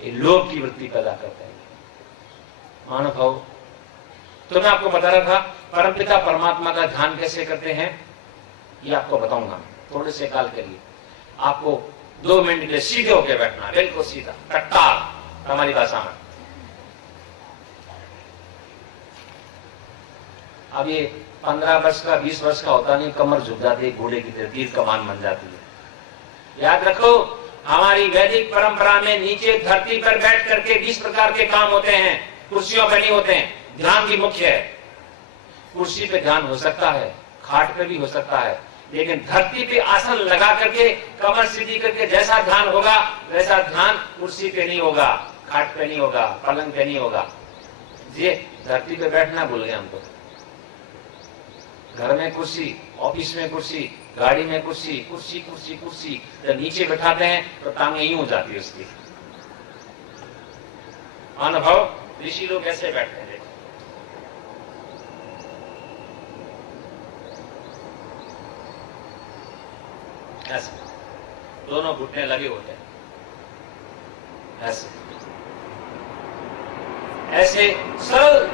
ये लोभ की वृत्ति पैदा करता है। मानव भाव, तो मैं आपको बता रहा था परमपिता परमात्मा का ध्यान कैसे करते हैं, ये आपको बताऊंगा। थोड़े से काल के लिए आपको 2 मिनट के लिए सीधे होकर बैठना, बिल्कुल सीधा, कट्टार हमारी भाषा में। अब ये 15 वर्ष का, 20 वर्ष का होता नहीं, कमर झुक जाती है, घोड़े की तरह तीर कमान बन जाती है। याद रखो, हमारी वैदिक परंपरा में नीचे धरती पर बैठ करके 20 प्रकार के काम होते हैं, कुर्सियों पर नहीं होते हैं। ध्यान भी मुख्य है। कुर्सी पे ध्यान हो सकता है, खाट पे भी हो सकता है, लेकिन धरती पे आसन लगा करके, कमर सीधी करके जैसा ध्यान होगा वैसा ध्यान कुर्सी पे नहीं होगा, खाट पे नहीं होगा, पलंग पे नहीं होगा। ये धरती पे बैठना भूल गए हम तो। घर में कुर्सी, ऑफिस में कुर्सी, गाड़ी में कुर्सी, कुर्सी कुर्सी कुर्सी। जब नीचे बैठाते हैं तो टांगे यूं हो जाती है उसकी। अनुभव, ऋषि लोग ऐसे बैठते हैं, ऐसे दोनों घुटने लगे होते हैं, ऐसे ऐसे सरल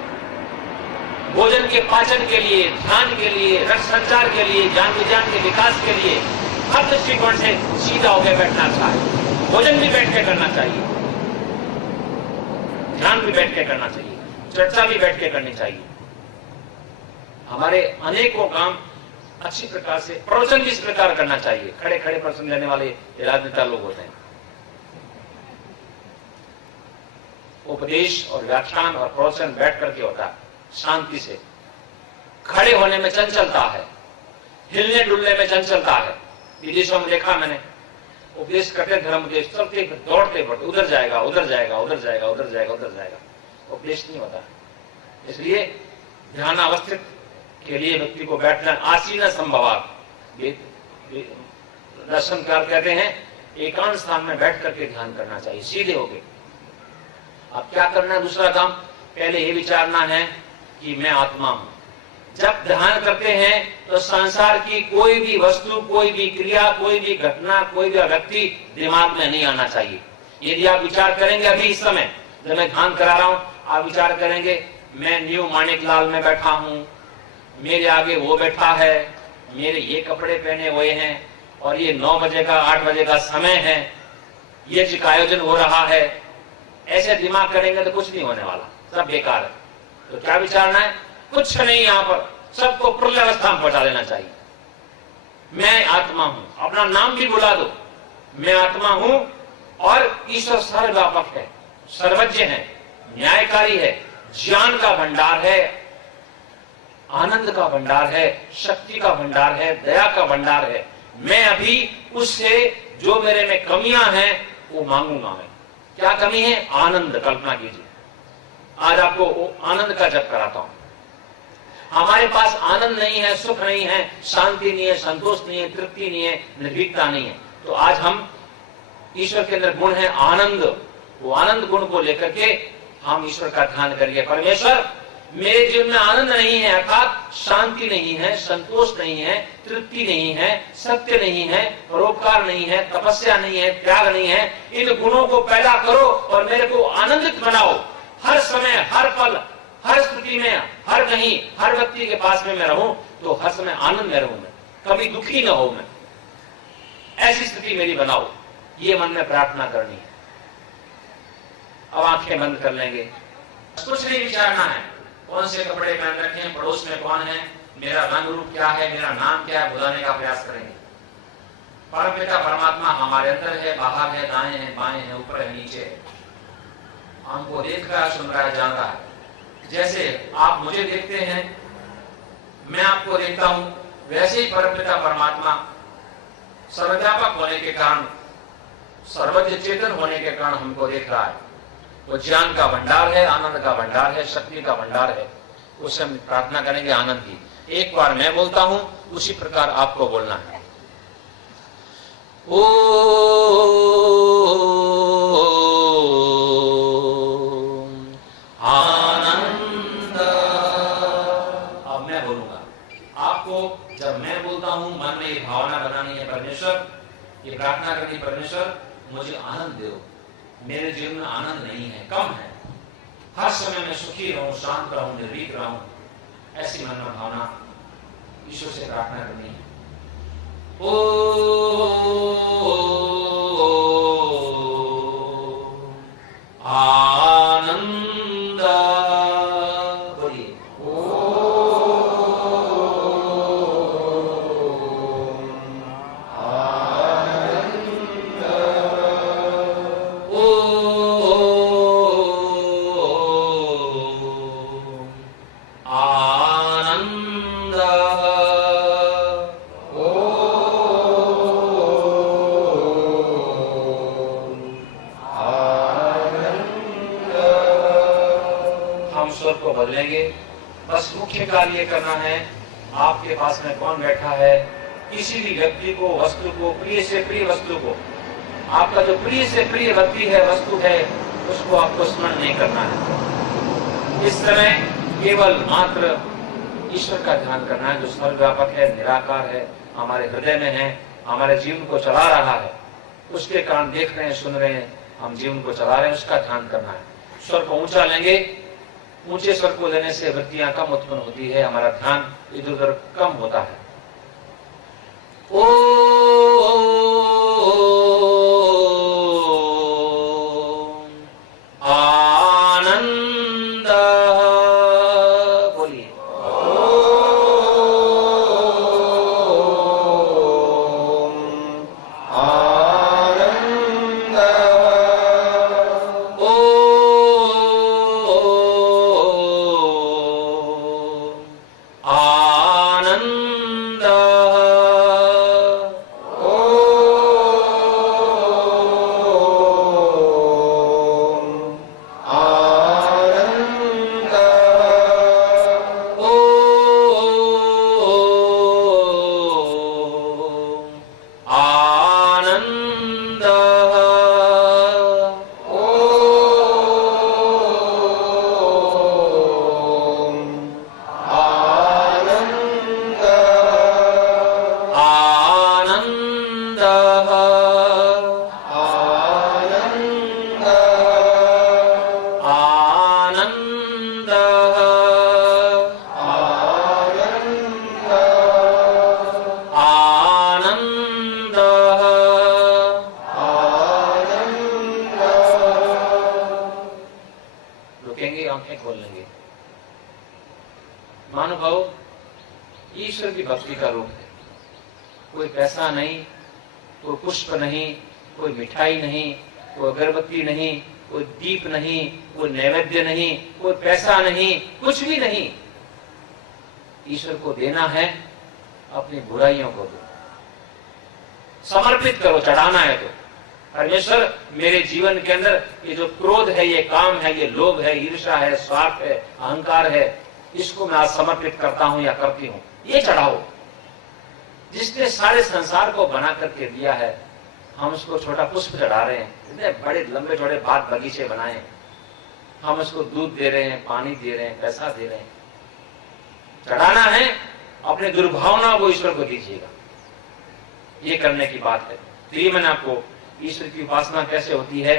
भोजन के पाचन के लिए, ध्यान के लिए, रक्त संचार के लिए, ज्ञान विज्ञान के विकास के लिए हर दृष्टिकोण से सीधा होकर बैठना अच्छा है। भोजन भी बैठ के करना चाहिए, ध्यान भी बैठ के करना चाहिए, चर्चा भी बैठ के करनी चाहिए। हमारे अनेकों काम अच्छी प्रकार से, प्रवचन भी इस प्रकार करना चाहिए। खड़े खड़े प्रवचन देने वाले राजनेता लोग होते हैं। उपदेश और व्याख्यान और प्रवचन बैठ करके होता है, शांति से। खड़े होने में चंचलता है, हिलने डुलने में चंचलता है। विदेशों में देखा मैंने, उपदेश करते धर्म उपदेश, चलते दौड़ते पड़ते, उधर जाएगा, उधर जाएगा, उधर जाएगा, उधर जाएगा, उधर जाएगा, उपदेश नहीं होता। इसलिए ध्यान अवस्थित के लिए व्यक्ति को बैठना, आसीन संभवात, दर्शनकार कहते हैं, एकांत स्थान में बैठ करके ध्यान करना चाहिए, सीधे हो गए। अब क्या करना है? दूसरा काम, पहले ये विचारना है कि मैं आत्मा हूं। जब ध्यान करते हैं तो संसार की कोई भी वस्तु, कोई भी क्रिया, कोई भी घटना, कोई भी व्यक्ति दिमाग में नहीं आना चाहिए। यदि आप विचार करेंगे, अभी इस समय जब मैं ध्यान करा रहा हूं, आप विचार करेंगे मैं न्यू माणिकलाल में बैठा हूं, मेरे आगे वो बैठा है, मेरे ये कपड़े पहने हुए हैं, और ये 9 बजे का 8 बजे का समय है, ये जी का आयोजन हो रहा है, ऐसे दिमाग करेंगे तो कुछ नहीं होने वाला, सब बेकार है। तो क्या विचारना है? कुछ नहीं, यहां पर सबको प्रलयावस्था में पहुंचा देना चाहिए। मैं आत्मा हूं, अपना नाम भी बुला दो, मैं आत्मा हूं और ईश्वर सर्वव्यापक है, सर्वज्ञ है, न्यायकारी है, ज्ञान का भंडार है, आनंद का भंडार है, शक्ति का भंडार है, दया का भंडार है। मैं अभी उससे जो मेरे में कमियां हैं वो मांगूंगा। मैं क्या कमी है? आनंद। कल्पना कीजिए, आज आपको आनंद का जप कराता हूं। हमारे पास आनंद नहीं है, सुख नहीं है, शांति नहीं है, संतोष नहीं है, तृप्ति नहीं है, निर्भीकता नहीं है। तो आज हम ईश्वर के अंदर गुण है आनंद, वो आनंद गुण को लेकर के हम ईश्वर का ध्यान करिए। परमेश्वर, मेरे जीवन में आनंद नहीं है, अर्थात शांति नहीं है, संतोष नहीं है, तृप्ति नहीं है, सत्य नहीं है, परोपकार नहीं है, तपस्या नहीं है, त्याग नहीं है। इन गुणों को पैदा करो और मेरे को आनंदित बनाओ। हर समय, हर पल, हर स्थिति में, हर कहीं, हर व्यक्ति के पास में मैं रहूं तो हर समय आनंद में रहूं, मैं कभी दुखी न हो, मैं ऐसी स्थिति मेरी बनाओ। ये मन में प्रार्थना करनी है। अब आंखें बंद कर लेंगे, कुछ नहीं विचारना है। कौन से कपड़े पहन रखे हैं, पड़ोस में कौन है, मेरा रंग रूप क्या है, मेरा नाम क्या है, बुलाने का प्रयास करेंगे। परमपिता परमात्मा हमारे अंदर है, बाहर है, दाएं है, बाएं है, ऊपर है, नीचे है, हमको देख रहा है, सुन रहा है, जान रहा है। जैसे आप मुझे देखते हैं, मैं आपको देखता हूं, वैसे ही परमपिता परमात्मा सर्वव्यापक होने के कारण, सर्वज्ञ चेतन होने के कारण हमको देख रहा है। वो ज्ञान का भंडार है, आनंद का भंडार है, शक्ति का भंडार है। उससे हम प्रार्थना करेंगे आनंद की। एक बार मैं बोलता हूं, उसी प्रकार आपको बोलना है। ओ आनंद। अब मैं बोलूंगा, आपको जब मैं बोलता हूं मन में ये भावना बनानी है, परमेश्वर, ये प्रार्थना करनी, परमेश्वर मुझे आनंद दो, मेरे जीवन में आनंद नहीं है, कम है, हर समय मैं सुखी रहूं, शांत रहूं, निर्भीक रहूं, ऐसी मन में भावना ईश्वर से प्रार्थना करनी है। आनंद बोलिए। स्वर को बदलेंगे। बस मुख्य कार्य ये करना है, आपके पास में कौन बैठा है, किसी भी व्यक्ति को, वस्तु को, प्रिय से प्रिय वस्तु को, आपका जो प्रिय से प्रिय व्यक्ति है, वस्तु है, उसको आपको स्मरण नहीं करना है। इस समय केवल मात्र ईश्वर का ध्यान करना है, जो सर्वव्यापक है, निराकार है, हमारे हृदय में है, हमारे जीवन को चला रहा है, उसके कारण देख रहे हैं, सुन रहे हैं, हम जीवन को चला रहे हैं, उसका ध्यान करना है। स्वर को ऊंचा लेंगे। ऊंचे स्वर को लेने से वृत्तियां कम उत्पन्न होती है, हमारा ध्यान इधर उधर कम होता है। आनंद बोलिए। आंखें खोल लेंगे। महानुभाव, ईश्वर की भक्ति का रूप है। कोई पैसा नहीं, कोई पुष्प नहीं, कोई मिठाई नहीं, कोई अगरबत्ती नहीं, कोई दीप नहीं, कोई नैवेद्य नहीं, कोई पैसा नहीं, कुछ भी नहीं। ईश्वर को देना है, अपनी बुराइयों को दो, समर्पित करो। चढ़ाना है तो परमेश्वर, मेरे जीवन के अंदर ये जो क्रोध है, ये काम है, ये लोभ है, ईर्ष्या है, स्वार्थ है, अहंकार है, इसको मैं आज समर्पित करता हूं या करती हूं। ये चढ़ाओ। जिसने सारे संसार को बना करके दिया है, हम उसको छोटा पुष्प चढ़ा रहे हैं। इतने बड़े लंबे चौड़े बाग बगीचे बनाए, हम उसको दूध दे रहे हैं, पानी दे रहे हैं, पैसा दे रहे हैं। चढ़ाना है, अपने दुर्भावना को ईश्वर को दीजिएगा। ये करने की बात है। तो ये मैंने आपको ईश्वर की उपासना कैसे होती है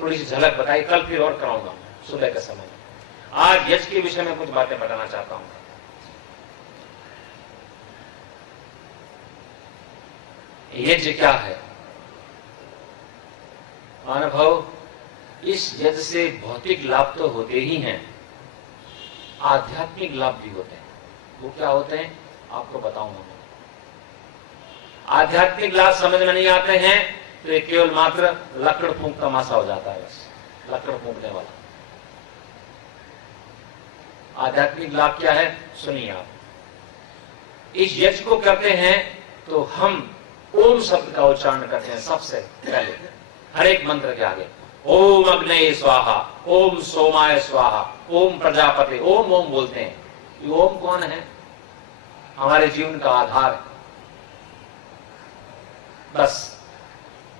थोड़ी सी झलक बताई। कल फिर और कराऊंगा सुबह के समय। आज यज्ञ के विषय में कुछ बातें बताना चाहता हूं। यज्ञ क्या है? अनुभव, इस यज्ञ से भौतिक लाभ तो होते ही हैं, आध्यात्मिक लाभ भी होते हैं। वो क्या होते हैं आपको बताऊंगा। आध्यात्मिक लाभ समझ में नहीं आते हैं तो ये केवल मात्र लकड़ फूंक तमाशा हो जाता है, बस लकड़ फूंकने वाला। आध्यात्मिक लाभ क्या है सुनिए आप। इस यज्ञ को करते हैं तो हम ओम शब्द का उच्चारण करते हैं सबसे पहले, हर एक मंत्र के आगे। ओम अग्नये स्वाहा, ओम सोमाय स्वाहा, ओम प्रजापते, ओम ओम बोलते हैं। ये ओम कौन है? हमारे जीवन का आधार है। बस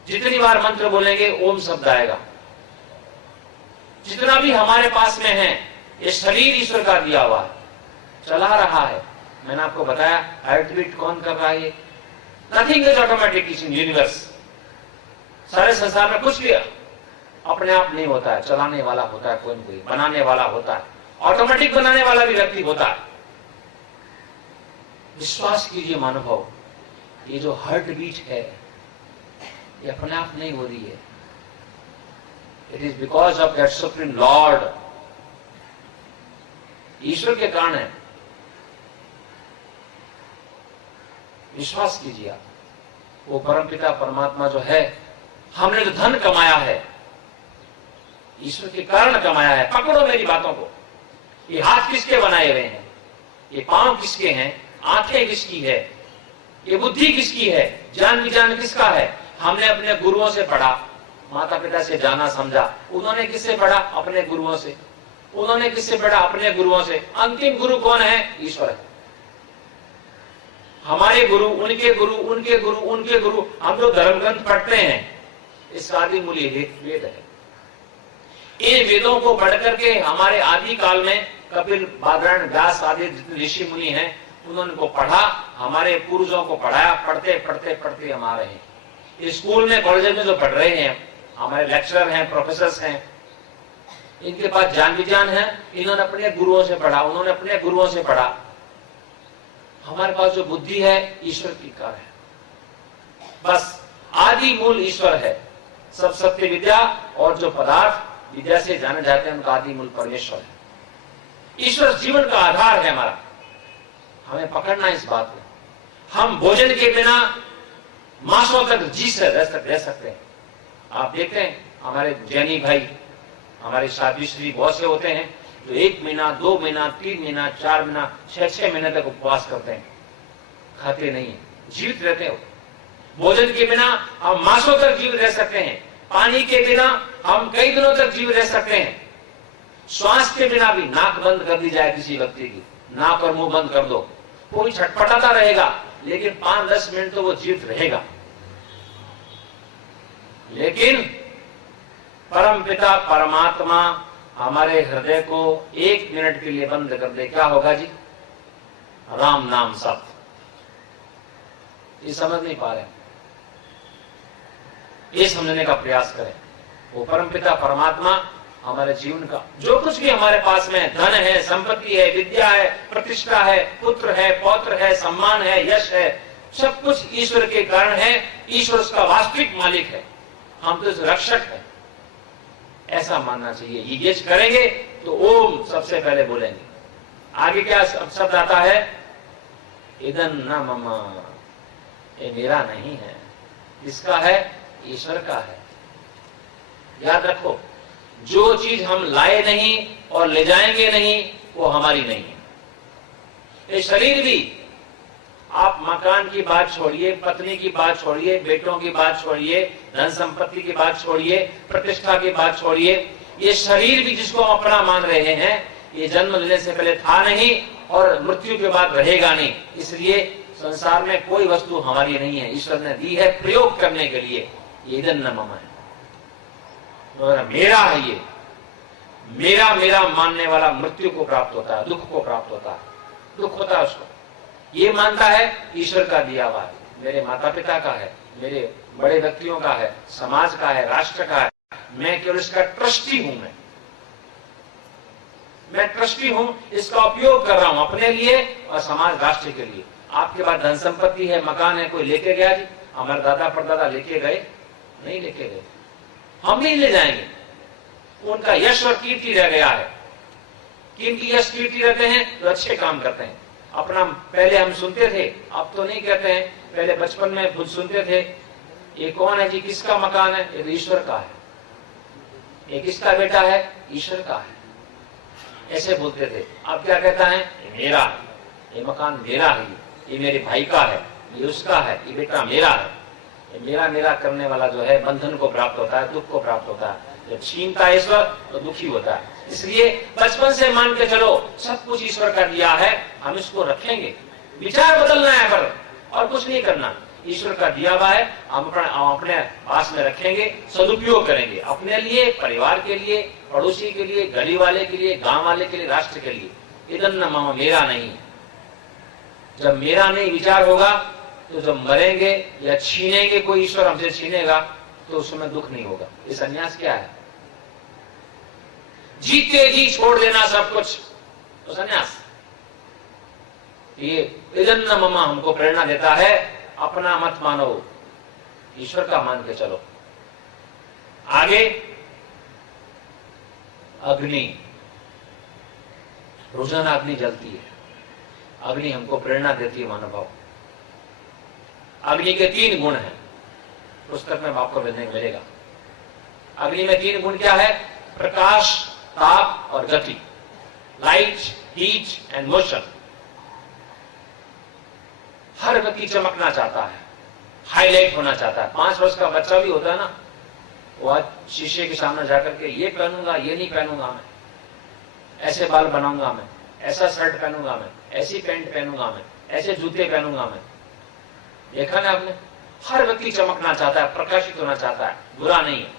जितनी बार मंत्र बोलेंगे ओम शब्द आएगा। जितना भी हमारे पास में है, ये शरीर ईश्वर का दिया हुआ है, चला रहा है। मैंने आपको बताया हार्ट बीट कौन कर रहा है? ये nothing is automatic in universe. सारे संसार में कुछ भी अपने आप नहीं होता है, चलाने वाला होता है कोई न कोई, बनाने वाला होता है, ऑटोमेटिक बनाने वाला भी व्यक्ति होता है। विश्वास कीजिए महानुभाव, ये जो हार्ट बीट है ये अपने आप नहीं हो रही है। It is because of that supreme lord. ईश्वर के कारण है। विश्वास कीजिए आप, वो परमपिता परमात्मा जो है, हमने जो धन कमाया है ईश्वर के कारण कमाया है। पकड़ो मेरी बातों को। ये हाथ किसके बनाए हुए हैं? ये पांव किसके हैं? आंखें किसकी है? ये बुद्धि किसकी है? ज्ञान विज्ञान किसका है? हमने अपने गुरुओं से पढ़ा, माता पिता से जाना समझा। उन्होंने किससे पढ़ा? अपने गुरुओं से। उन्होंने किससे पढ़ा? अपने गुरुओं से। अंतिम गुरु कौन है? ईश्वर है। हमारे गुरु, उनके गुरु, उनके गुरु, उनके गुरु। हम लोग धर्म ग्रंथ पढ़ते हैं, इसका आदि मूल्य वेद है। इन वेदों को पढ़ करके हमारे आदि काल में कपिल, बादरायण, व्यास आदि जितने ऋषि मुनि हैं उन्होंने को पढ़ा, हमारे पूर्वजों को पढ़ाया। पढ़ते पढ़ते पढ़ते हम आ रहे हैं। स्कूल में कॉलेज में जो पढ़ रहे हैं, हमारे लेक्चरर हैं, प्रोफेसर हैं, इनके पास ज्ञान विज्ञान है। इन्होंने अपने गुरुओं से पढ़ा, उन्होंने अपने गुरुओं से पढ़ा। हमारे पास जो बुद्धि है ईश्वर की कार है। बस आदि मूल ईश्वर है। सब सत्य विद्या और जो पदार्थ विद्या से जाने जाते हैं उनका आदि मूल परमेश्वर है। ईश्वर जीवन का आधार है हमारा। हमें पकड़ना इस बात को। हम भोजन के बिना मासों तक जी से रह सकते हैं। आप देखते हैं हमारे जैनी भाई, हमारे साध्वी बहुत से होते हैं जो 1 महीना, 2 महीना, 3 महीना, 4 महीना, 6 महीने तक उपवास करते हैं, खाते नहीं है, जीवित रहते हो। भोजन के बिना हम मासों तक जीवित रह सकते हैं। पानी के बिना हम कई दिनों तक जीवित रह सकते हैं। श्वास के बिना भी, नाक बंद कर दी जाए किसी व्यक्ति की, नाक और मुंह बंद कर दो, कोई छटपटाता रहेगा लेकिन 5-10 मिनट तो वो जीवित रहेगा। लेकिन परमपिता परमात्मा हमारे हृदय को 1 मिनट के लिए बंद कर दे, क्या होगा जी? राम नाम शब्द। ये समझ नहीं पा रहे, ये समझने का प्रयास करें। वो परमपिता परमात्मा हमारे जीवन का जो कुछ भी हमारे पास में धन है, संपत्ति है, विद्या है, प्रतिष्ठा है, पुत्र है, पौत्र है, सम्मान है, यश है, सब कुछ ईश्वर के कारण है। ईश्वर उसका वास्तविक मालिक है, हम तो रक्षक है। ऐसा मानना चाहिए। ये यज्ञ करेंगे तो ओम सबसे पहले बोलेंगे। आगे क्या शब्द आता है? इदन न मम, ये मेरा नहीं है। किसका है? ईश्वर का है। याद रखो, जो चीज हम लाए नहीं और ले जाएंगे नहीं वो हमारी नहीं है। ये शरीर भी, आप मकान की बात छोड़िए, पत्नी की बात छोड़िए, बेटों की बात छोड़िए, धन संपत्ति की बात छोड़िए, प्रतिष्ठा की बात छोड़िए, ये शरीर भी जिसको हम अपना मान रहे हैं, ये जन्म लेने से पहले था नहीं और मृत्यु के बाद रहेगा नहीं। इसलिए संसार में कोई वस्तु हमारी नहीं है, ईश्वर ने दी है प्रयोग करने के लिए। ये इदं न मम है, मेरा है। ये मेरा मेरा मानने वाला मृत्यु को प्राप्त होता है, दुख को प्राप्त होता है, दुख होता है उसको। ये मानता है ईश्वर का दिया हुआ है, मेरे माता पिता का है, मेरे बड़े व्यक्तियों का है, समाज का है, राष्ट्र का है, मैं केवल इसका ट्रस्टी हूं। मैं ट्रस्टी हूं, इसका उपयोग कर रहा हूं अपने लिए और समाज राष्ट्र के लिए। आपके पास धन संपत्ति है, मकान है, कोई लेके गया जी? हमारे दादा परदादा लेके गए? नहीं लेके गए, हम नहीं ले जाएंगे। उनका यश और कीर्ति रह गया है। किनकी यश कीर्ति रहते हैं? जो अच्छे काम करते हैं। अपना पहले हम सुनते थे, अब तो नहीं कहते हैं, पहले बचपन में खुद सुनते थे, ये कौन है जी, किसका मकान है? ये ईश्वर का है। ये किसका बेटा है? ईश्वर का है। ऐसे बोलते थे। अब क्या कहता है? ये मेरा है, ये मकान मेरा है, ये मेरे भाई का है, ये उसका है, ये बेटा मेरा है। ये मेरा मेरा करने वाला जो है बंधन को प्राप्त होता है, दुख को प्राप्त होता है। जब छीनता है ईश्वर तो दुखी होता है। इसलिए बचपन से मान के चलो सब कुछ ईश्वर का दिया है, हम इसको रखेंगे। विचार बदलना है पर, और कुछ नहीं करना। ईश्वर का दिया हुआ है, हम अपने पास में रखेंगे, सदुपयोग करेंगे अपने लिए, परिवार के लिए, पड़ोसी के लिए, गली वाले के लिए, गांव वाले के लिए, राष्ट्र के लिए। इदं न मम, मेरा नहीं। जब मेरा नहीं विचार होगा तो जब मरेंगे या छीनेंगे, कोई ईश्वर हमसे छीनेगा तो उसमें दुख नहीं होगा। ये संन्यास क्या है? जीते जी छोड़ देना सब कुछ, तो संन्यास। ये इदं न मम हमको प्रेरणा देता है, अपना मत मानो, ईश्वर का मान के चलो। आगे अग्नि, रोजाना अग्नि जलती है। अग्नि हमको प्रेरणा देती है महानुभाव। अग्नि के 3 गुण हैं, पुस्तक में आपको मिलेगा। अग्नि में 3 गुण क्या है? प्रकाश, ताप और गति। Light, heat and motion. हर व्यक्ति चमकना चाहता है, हाईलाइट होना चाहता है। 5 वर्ष का बच्चा भी होता है ना, वो आज शीशे के सामने जाकर के ये पहनूंगा, ये नहीं पहनूंगा मैं, ऐसे बाल बनाऊंगा मैं, ऐसा शर्ट पहनूंगा मैं, ऐसी पैंट पहनूंगा मैं, ऐसे जूते पहनूंगा मैं। देखा ना आपने? हर व्यक्ति चमकना चाहता है, प्रकाशित होना चाहता है। बुरा नहीं है,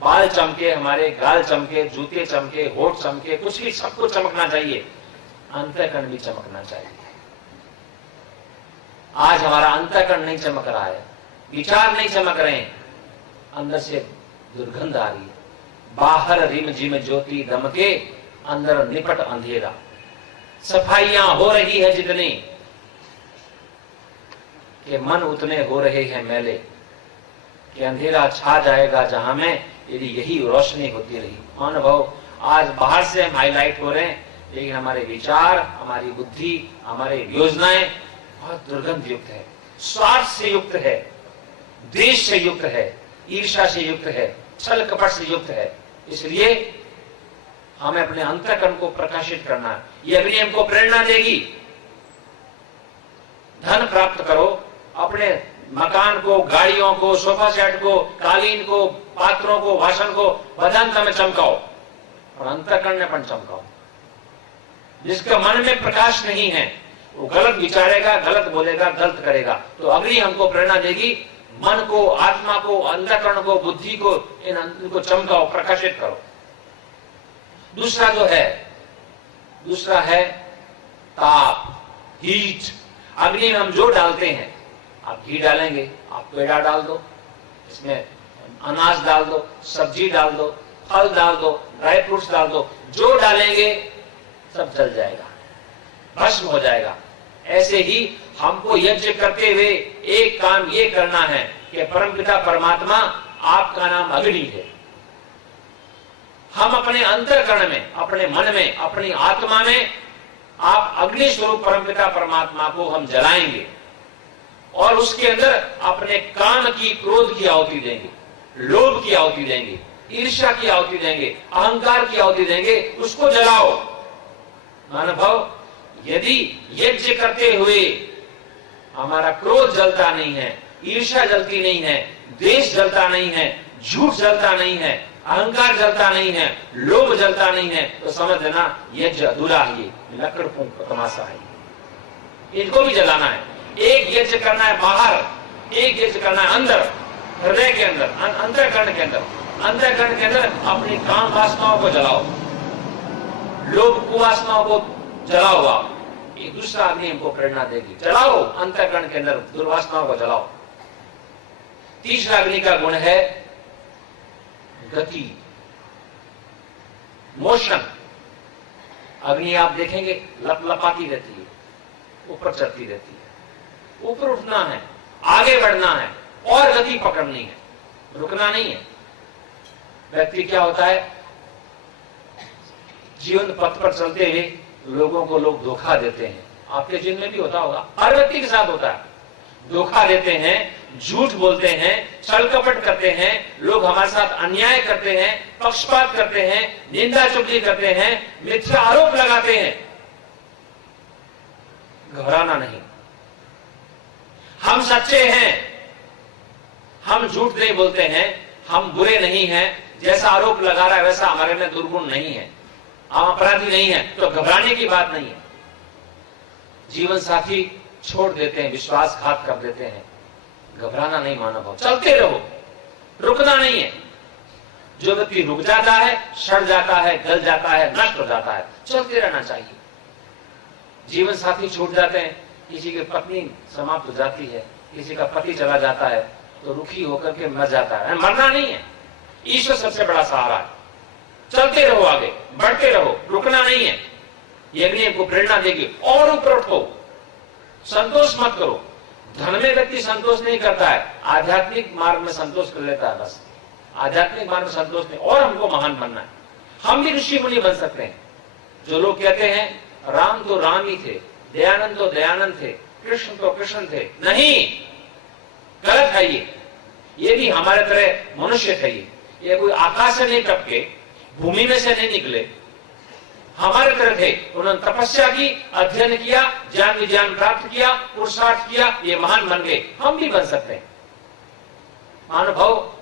बाल चमके, हमारे गाल चमके, जूते चमके, होठ चमके, कुछ भी, सबको चमकना चाहिए। अंतःकरण भी चमकना चाहिए। आज हमारा अंतःकरण नहीं चमक रहा है, विचार नहीं चमक रहे हैं, अंदर से दुर्गंध आ रही है। बाहर रिम झिम ज्योति दमके, अंदर निपट अंधेरा। सफाइयां हो रही है जितनी कि मन उतने हो रहे हैं मैले, कि अंधेरा छा जाएगा जहां में, यदि यही रोशनी होती रही। महानुभाव, आज बाहर से हम हाईलाइट हो रहे हैं, लेकिन हमारे विचार, हमारी बुद्धि, हमारे योजनाएं बहुत दुर्गंध युक्त है, स्वार्थ से युक्त है, द्वेष से युक्त है, ईर्ष्या से युक्त है, छल कपट से युक्त है। इसलिए हमें अपने अंतःकरण को प्रकाशित करना है। यह अग्नि हमको प्रेरणा देगी। धन प्राप्त करो, अपने मकान को, गाड़ियों को, सोफा सेट को, कालीन को, पात्रों को, भाषण को बदंत में चमकाओ, और अंतःकरण में पण चमकाओ। जिसका मन में प्रकाश नहीं है वो गलत विचारेगा, गलत बोलेगा, गलत करेगा। तो अग्नि हमको प्रेरणा देगी, मन को, आत्मा को, अंतःकरण को, बुद्धि को, इनको चमकाओ, प्रकाशित करो। दूसरा जो है, दूसरा है ताप, हीट। अग्नि में हम जो डालते हैं, आप घी डालेंगे, आप पेड़ा डाल दो, इसमें अनाज डाल दो, सब्जी डाल दो, फल डाल दो, ड्राई फ्रूट्स डाल दो, जो डालेंगे सब जल जाएगा, भस्म हो जाएगा। ऐसे ही हमको यज्ञ करते हुए एक काम ये करना है कि परमपिता परमात्मा, आपका नाम अग्नि है, हम अपने अंतःकरण में, अपने मन में, अपनी आत्मा में आप अग्नि स्वरूप परमपिता परमात्मा को हम जलाएंगे और उसके अंदर अपने काम की, क्रोध की आहुति देंगे, लोभ की आहुति देंगे, ईर्ष्या की आहुति देंगे, अहंकार की आहुति देंगे। उसको जलाओ। मानव, यदि यज्ञ करते हुए हमारा क्रोध जलता नहीं है, ईर्ष्या जलती नहीं है, द्वेष जलता नहीं है, झूठ जलता नहीं है, अहंकार जलता नहीं है, लोभ जलता नहीं है, तो समझ लेना यज्ञ अधूरा है, ये लकड़ फूंक का तमाशा है। इनको भी जलाना है। एक यज्ञ करना है बाहर, एक यज्ञ करना है अंदर, हृदय के अंदर, अंतःकरण के अंदर। अंतःकरण के अंदर अपनी काम वासनाओं को जलाओ, लोभ कुवासनाओं को जलाओ। आप एक दूसरा अग्नि हमको प्रेरणा देगी। जलाओ अंतःकरण के अंदर दुर्वासनाओं को जलाओ। तीसरा अग्नि का गुण है गति, मोशन। अग्नि आप देखेंगे लपलपाती रहती है, ऊपर चढ़ती रहती है। ऊपर उठना है, आगे बढ़ना है और गति पकड़नी है, रुकना नहीं है। व्यक्ति क्या होता है, जीवन पथ पर चलते हुए लोगों को लोग धोखा देते हैं। आपके जीवन में भी होता होगा, हर व्यक्ति के साथ होता है। धोखा देते हैं, झूठ बोलते हैं, छल कपट करते हैं, लोग हमारे साथ अन्याय करते हैं, पक्षपात करते हैं, निंदा चुगली करते हैं, मिथ्या आरोप लगाते हैं। घबराना नहीं, हम सच्चे हैं, हम झूठ नहीं बोलते हैं, हम बुरे नहीं हैं। जैसा आरोप लगा रहा है वैसा हमारे में दुर्गुण नहीं है, हम अपराधी नहीं है, तो घबराने की बात नहीं है। जीवन साथी छोड़ देते हैं, विश्वासघात कर देते हैं, घबराना नहीं मानव, चलते रहो, रुकना नहीं है। जो व्यक्ति रुक जाता है, सड़ जाता है, गल जाता है, नष्ट हो जाता है। चलते रहना चाहिए। जीवन साथी छूट जाते हैं, किसी की पत्नी समाप्त हो जाती है, किसी का पति चला जाता है, तो रुखी होकर के मर जाता है। मरना नहीं है, ईश्वर सबसे बड़ा सहारा है। चलते रहो, आगे बढ़ते रहो, रुकना नहीं है। ये अग्नि को प्रेरणा देगी और ऊपर उठो, संतोष मत करो। धन में व्यक्ति संतोष नहीं करता है, आध्यात्मिक मार्ग में संतोष कर लेता है। बस आध्यात्मिक मार्ग में संतोष नहीं, और हमको महान बनना है। हम भी ऋषि मुनि बन सकते हैं। जो लोग कहते हैं राम तो राम ही थे, दयानंद तो दयानंद थे, कृष्ण तो कृष्ण थे, नहीं, गलत है ये भी हमारे तरह मनुष्य थे। ये कोई आकाश से नहीं टपके, भूमि में से नहीं निकले, हमारे तरह थे। उन्होंने तपस्या की, अध्ययन किया, ज्ञान विज्ञान प्राप्त किया, पुरुषार्थ किया, ये महान बन गए। हम भी बन सकते हैं। अनुभव,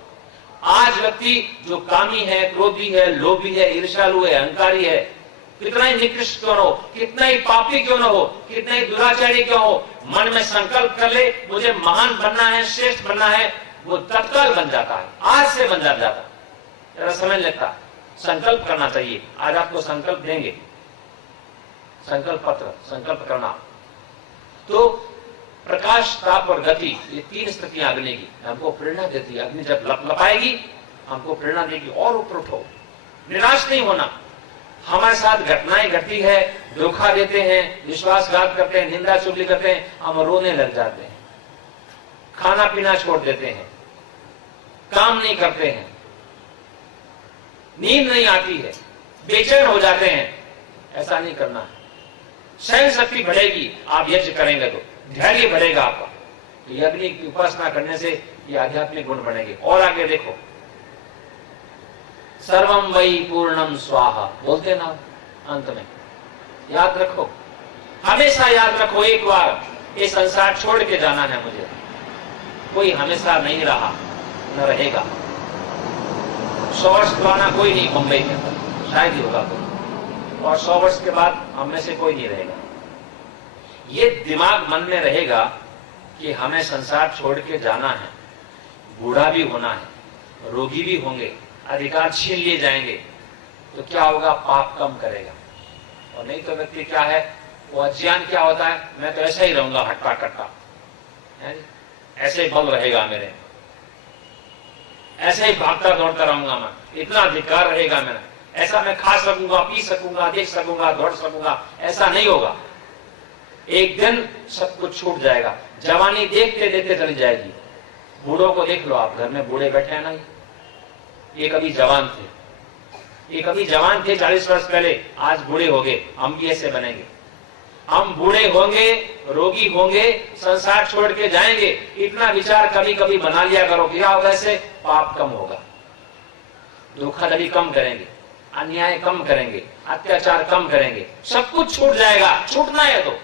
आज व्यक्ति जो कामी है, क्रोधी है, लोभी है, ईर्ष्यालु है, अहंकारी है, कितना ही निकृष्ट क्यों न हो, कितना ही पापी क्यों न हो, कितना ही दुराचारी क्यों हो, मन में संकल्प कर ले मुझे महान बनना है, श्रेष्ठ बनना है, वो तत्काल बन जाता है, आज से बन जाता है। जरा समय लगता है, संकल्प करना चाहिए। आज आपको संकल्प देंगे, संकल्प पत्र, संकल्प करना। तो प्रकाश, ताप और गति, ये तीन स्थितियां अग्नि की हमको प्रेरणा देती है। अग्नि जब लपलपाएगी हमको प्रेरणा देगी और ऊपर उठो, निराश नहीं होना। हमारे साथ घटनाएं घटती है, धोखा देते हैं, विश्वासघात करते हैं, निंदा चुगली करते हैं, हम रोने लग जाते हैं, खाना पीना छोड़ देते हैं, काम नहीं करते हैं, नींद नहीं आती है, बेचैन हो जाते हैं। ऐसा नहीं करना है। सहन शक्ति बढ़ेगी आप यज्ञ करेंगे तो, धैर्य बढ़ेगा आपका। तो यज्ञ की उपासना करने से ये आध्यात्मिक गुण बढ़ेंगे। और आगे देखो, सर्वम वै पूर्णम स्वाहा बोलते ना अंत में, याद रखो, हमेशा याद रखो। एक बार ये संसार छोड़ के जाना है मुझे। कोई हमेशा नहीं रहा, न रहेगा। 100 वर्ष पुराना कोई नहीं मुंबई के अंदर, शायद ही होगा कोई, और 100 वर्ष के बाद हम में से कोई नहीं रहेगा। ये दिमाग मन में रहेगा कि हमें संसार छोड़ के जाना है, बूढ़ा भी होना है, रोगी भी होंगे, अधिकार छीन लिए जाएंगे, तो क्या होगा, पाप कम करेगा। और नहीं तो व्यक्ति क्या है, वो अज्ञान क्या होता है, मैं तो ऐसा ही रहूंगा हट्टा कट्टा, ऐसे ही बल रहेगा मेरे, ऐसे ही भागता दौड़ता रहूंगा मैं, इतना अधिकार रहेगा मेरा, ऐसा मैं खा सकूंगा, पी सकूंगा, देख सकूंगा, दौड़ सकूंगा। ऐसा नहीं होगा। एक दिन सब कुछ छूट जाएगा। जवानी देखते देखते चली जाएगी। बूढ़ों को देख लो आप, घर में बूढ़े बैठे हैं ना, ये कभी जवान थे, ये कभी जवान थे 40 वर्ष पहले, आज बूढ़े हो गए, हम भी ऐसे बनेंगे। हम बूढ़े होंगे, रोगी होंगे, संसार छोड़ के जाएंगे। इतना विचार कभी कभी बना लिया करो, क्या होगा इससे? पाप कम होगा, धोखाधड़ी कम करेंगे, अन्याय कम करेंगे, अत्याचार कम करेंगे, सब कुछ छूट जाएगा। छूटना है तो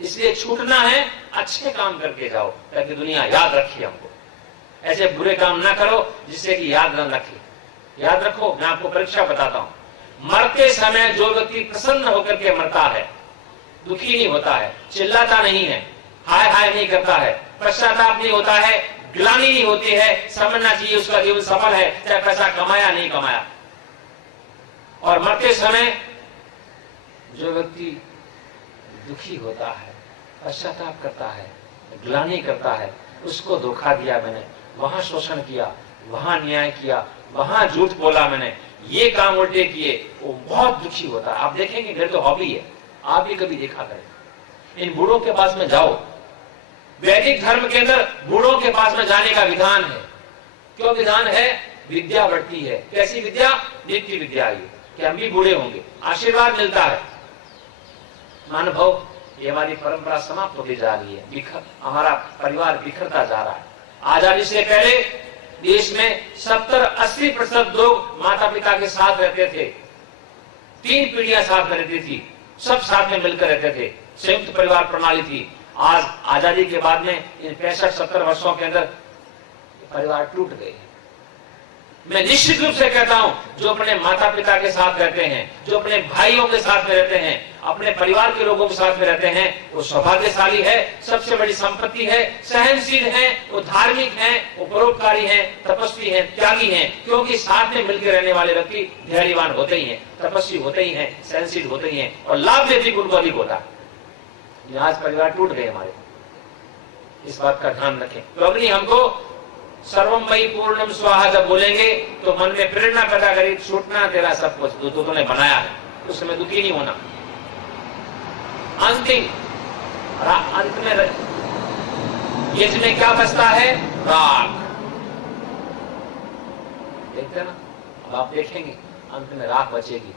इसलिए छूटना है, अच्छे काम करके जाओ ताकि दुनिया याद रखे हमको। ऐसे बुरे काम ना करो जिससे कि याद न रखे। याद रखो, मैं आपको परीक्षा बताता हूं। मरते समय जो व्यक्ति प्रसन्न होकर के मरता है, दुखी नहीं होता है, चिल्लाता नहीं है, हाय हाय नहीं करता है, पश्चाताप नहीं होता है, ग्लानि नहीं होती है, समझना चाहिए उसका जीवन सफल है, चाहे पैसा कमाया नहीं कमाया। और मरते समय जो व्यक्ति दुखी होता है, पश्चाताप करता है, ग्लानि करता है, उसको धोखा दिया मैंने, वहां शोषण किया, वहां न्याय किया, वहां झूठ बोला मैंने, ये काम उल्टे किए, वो बहुत दुखी होता है। आप देखेंगे, मेरे तो हॉबी है, आप भी कभी देखा करें। इन बूढ़ों के पास में जाओ। वैदिक धर्म के अंदर बूढ़ों के पास में जाने का विधान है। क्यों विधान है? विद्या बढ़ती है। कैसी विद्या? नित्य विद्या है कि हम भी बूढ़े होंगे, आशीर्वाद मिलता है। मानव, ये हमारी परंपरा समाप्त होती जा रही है, हमारा परिवार बिखरता जा रहा है। आजादी से पहले देश में 70-80% लोग माता पिता के साथ रहते थे, 3 पीढ़ियां साथ में रहती थी, सब साथ में मिलकर रहते थे, संयुक्त परिवार प्रणाली थी। आज आजादी के बाद में इन 65-70 वर्षों के अंदर परिवार टूट गए। मैं निश्चित रूप से कहता हूं, जो अपने माता पिता के साथ रहते हैं, जो अपने भाइयों के साथ में रहते हैं, अपने परिवार के लोगों के साथ में रहते हैं, वो सौभाग्यशाली है, सबसे बड़ी संपत्ति है, सहनशील है, वो धार्मिक है, वो परोपकारी है, तपस्वी है, त्यागी है। क्योंकि साथ में मिलकर रहने वाले व्यक्ति धैर्यवान होते ही हैं, तपस्वी होते ही हैं, सहनशील होते ही हैं, और लाभ भी उनको अधिक होता है। आज परिवार टूट गए हमारे, इस बात का ध्यान रखें। तो अग्नि हमको सर्वम मयि पूर्णम स्वाहा जब बोलेंगे तो मन में प्रेरणा पैदा करेगी, छूटना तेरा सब कुछ जो तूने बनाया है, उस समय दुखी नहीं होना। अंत में यज्ञ में क्या बचता है? राख। देखते ना, अब आप देखेंगे अंत में राख बचेगी,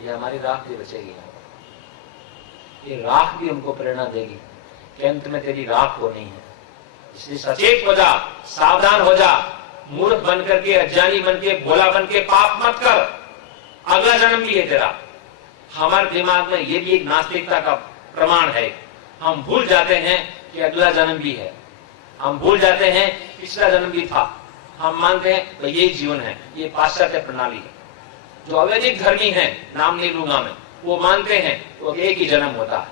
ये हमारी राख भी बचेगी। ये राख भी हमको प्रेरणा देगी कि अंत में तेरी राख होनी है। इसलिए सचेत हो जा, सावधान हो जा, मूर्ख बनकर के, अज्ञानी बन के, भोला बन के पाप मत कर। अगला जन्म भी है तेरा। हमारे दिमाग में ये भी एक नास्तिकता का प्रमाण है। हम भूल जाते हैं कि अगला जन्म भी है, हम भूल जाते हैं पिछला जन्म भी था। हम मानते हैं तो यही जीवन है। ये पाश्चात्य प्रणाली है। जो अवैधिक धर्मी है, नाम नहीं लूंगा मैं, वो मानते हैं वो एक ही जन्म होता है।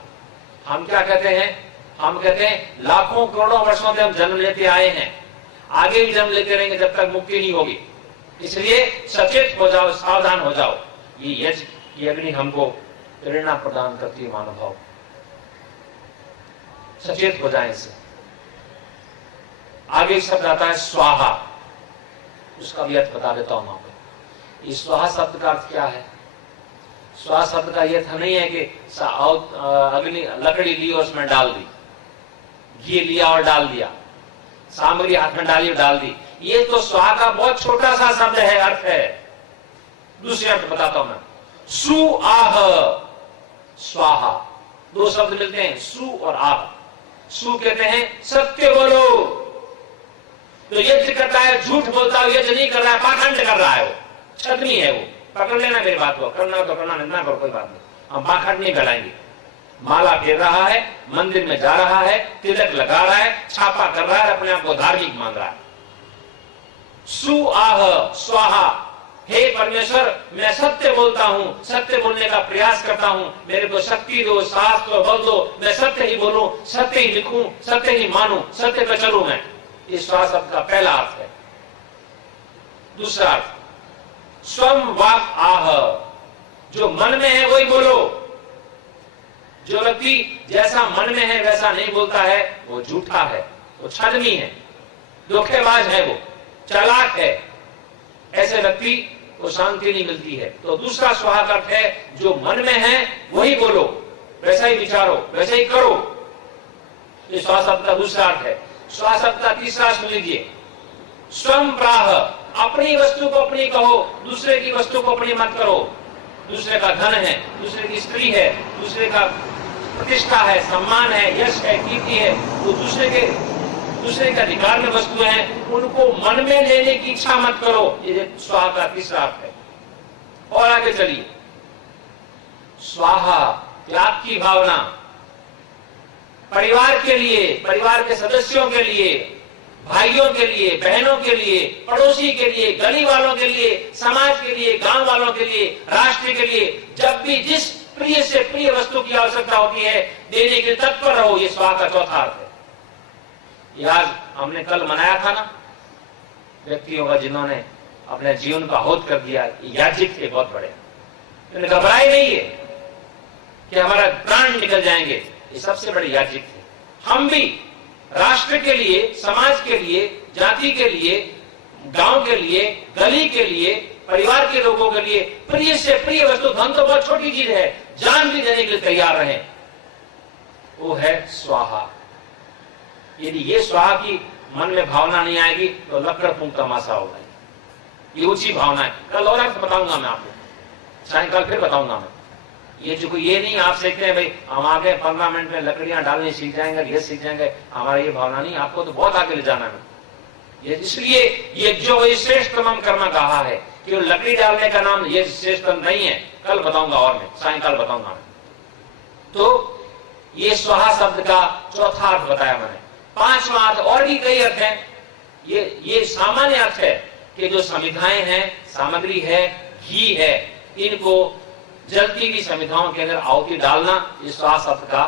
हम क्या कहते हैं? हम कहते हैं लाखों करोड़ों वर्षों से हम जन्म लेते आए हैं, आगे भी जन्म लेते रहेंगे जब तक मुक्ति नहीं होगी। इसलिए सचेत हो जाओ, सावधान हो जाओ। ये यज्ञ, ये अग्नि हमको प्रेरणा प्रदान करती है। महानुभाव, सचेत हो जाए इससे। आगे शब्द आता है स्वाहा, उसका भी अर्थ बता देता हूं आपको। इस स्वाहा शब्द का अर्थ क्या है? स्वाहा शब्द का यह नहीं है कि अग्नि लकड़ी ली और उसमें डाल दी, घी लिया और डाल दिया, सामग्री हाथ में डाली और डाल दी। ये तो स्वाहा का बहुत छोटा सा शब्द है, अर्थ है। दूसरे अर्थ बताता हूं मैं। सु आह स्वाहा, दो शब्द मिलते हैं, सु और आह। सु कहते हैं सत्य बोलो, तो यज्ञ करता है झूठ बोलता है, यज्ञ नहीं कर रहा है, पाखंड कर रहा है, वो छदमी है। वो पकड़ लेना मेरी बात को, करना तो करना, नहीं करो कोई बात नहीं, हम पाखंड नहीं फैलाएंगे। माला फेर रहा है, मंदिर में जा रहा है, तिलक लगा रहा है, छापा कर रहा है, अपने आप को धार्मिक मान रहा है। सु आह स्वाहा, हे परमेश्वर मैं सत्य बोलता हूं, सत्य बोलने का प्रयास करता हूं, मेरे को शक्ति दो, साहस दो, बल दो, मैं सत्य ही बोलूं, सत्य ही लिखूं, सत्य ही मानूं, सत्य पे चलूं मैं। इस स्वाहा शब्द का पहला अर्थ है। दूसरा अर्थ स्वम वाक आह, जो मन में है वही बोलो। जो व्यक्ति जैसा मन में है वैसा नहीं बोलता है वो झूठा है, वो छदमी है, धोखेबाज है, वो चालाक है। ऐसे व्यक्ति को शांति नहीं मिलती है। तो दूसरा स्वाहा का अर्थ है जो मन में है वही बोलो, वैसा ही विचारो, वैसा ही करो। ये स्वाहा शब्द का दूसरा अर्थ है। स्वाहा शब्द का तीसरा सुन लीजिए, स्वम प्राह, अपनी वस्तु को अपनी कहो, दूसरे की वस्तु को अपनी मत करो। दूसरे का धन है, दूसरे की स्त्री है, दूसरे का प्रतिष्ठा है, सम्मान है, यश है, कीर्ति है, वो दूसरे के अधिकार में वस्तु है, उनको मन में लेने की इच्छा मत करो। ये स्वाहा का तीसरा अर्थ है। और आगे चलिए, स्वाहा त्याग की भावना, परिवार के लिए, परिवार के सदस्यों के लिए, भाइयों के लिए, बहनों के लिए, पड़ोसी के लिए, गली वालों के लिए, समाज के लिए, गांव वालों के लिए, राष्ट्र के लिए, जब भी जिस प्रिय से प्रिय वस्तु की आवश्यकता होती है, देने के लिए तत्पर रहो। ये स्वाहा का चौथा अर्थ है। ये आज हमने कल मनाया था ना, व्यक्तियों का जिन्होंने अपने जीवन का आहुति कर दिया, याज्ञिक थे बहुत बड़े, उन्हें घबराए नहीं है कि हमारा प्राण निकल जाएंगे। ये सबसे बड़े याज्ञिक थे। हम भी राष्ट्र के लिए, समाज के लिए, जाति के लिए, गांव के लिए, गली के लिए, परिवार के लोगों के लिए प्रिय से प्रिय वस्तु, धन तो बहुत छोटी चीज है, जान भी देने के लिए तैयार रहे, वो है स्वाहा। यदि ये स्वाहा की मन में भावना नहीं आएगी तो लक्कड़ फूंक तमाशा होगा। ये ऊंची भावना है। कल और अर्थ बताऊंगा मैं आपको, सायंकाल फिर बताऊंगा मैं। ये नहीं आप सीखते हैं भाई हम आगे 15 मिनट में लकड़ियां डालनी सीख जाएंगे, ये सीख जाएंगे, हमारा ये भावना नहीं, आपको तो बहुत आगे ले जाना है। ये इसलिए ये जो श्रेष्ठतम कर्म कहा है कि लकड़ी डालने का नाम ये श्रेष्ठतम नहीं है, कल बताऊंगा और मैं सायंकाल बताऊंगा मैं। तो ये स्वाहा शब्द का चौथा अर्थ बताया मैंने। पांचवा अर्थ, और भी कई अर्थ हैं। ये सामान्य अर्थ है कि जो समिधाएं हैं, सामग्री है, घी है, इनको जलती की समिधाओं के अंदर आहुति डालना, ये स्वाहा शब्द का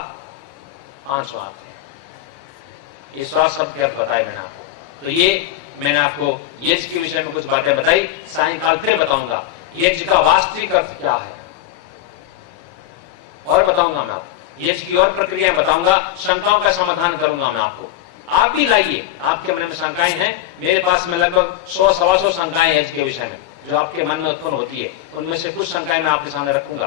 पांचवा अर्थ है। ये स्वाहा शब्द के अर्थ बताए मैंने आपको। तो ये मैंने आपको यज्ञ के विषय में कुछ बातें बताई, सायंकाल फिर बताऊंगा यज्ञ का वास्तविक अर्थ क्या है, और बताऊंगा मैं आपको यज्ञ की और प्रक्रिया बताऊंगा, शंकाओं का समाधान करूंगा मैं आपको। आप भी लाइए, आपके मन में शंकाएं हैं, मेरे पास में लगभग 100-125 शंकाएं यज्ञ के विषय में जो आपके मन में उत्पन्न होती है, उनमें से कुछ शंकाएं मैं आपके सामने रखूंगा।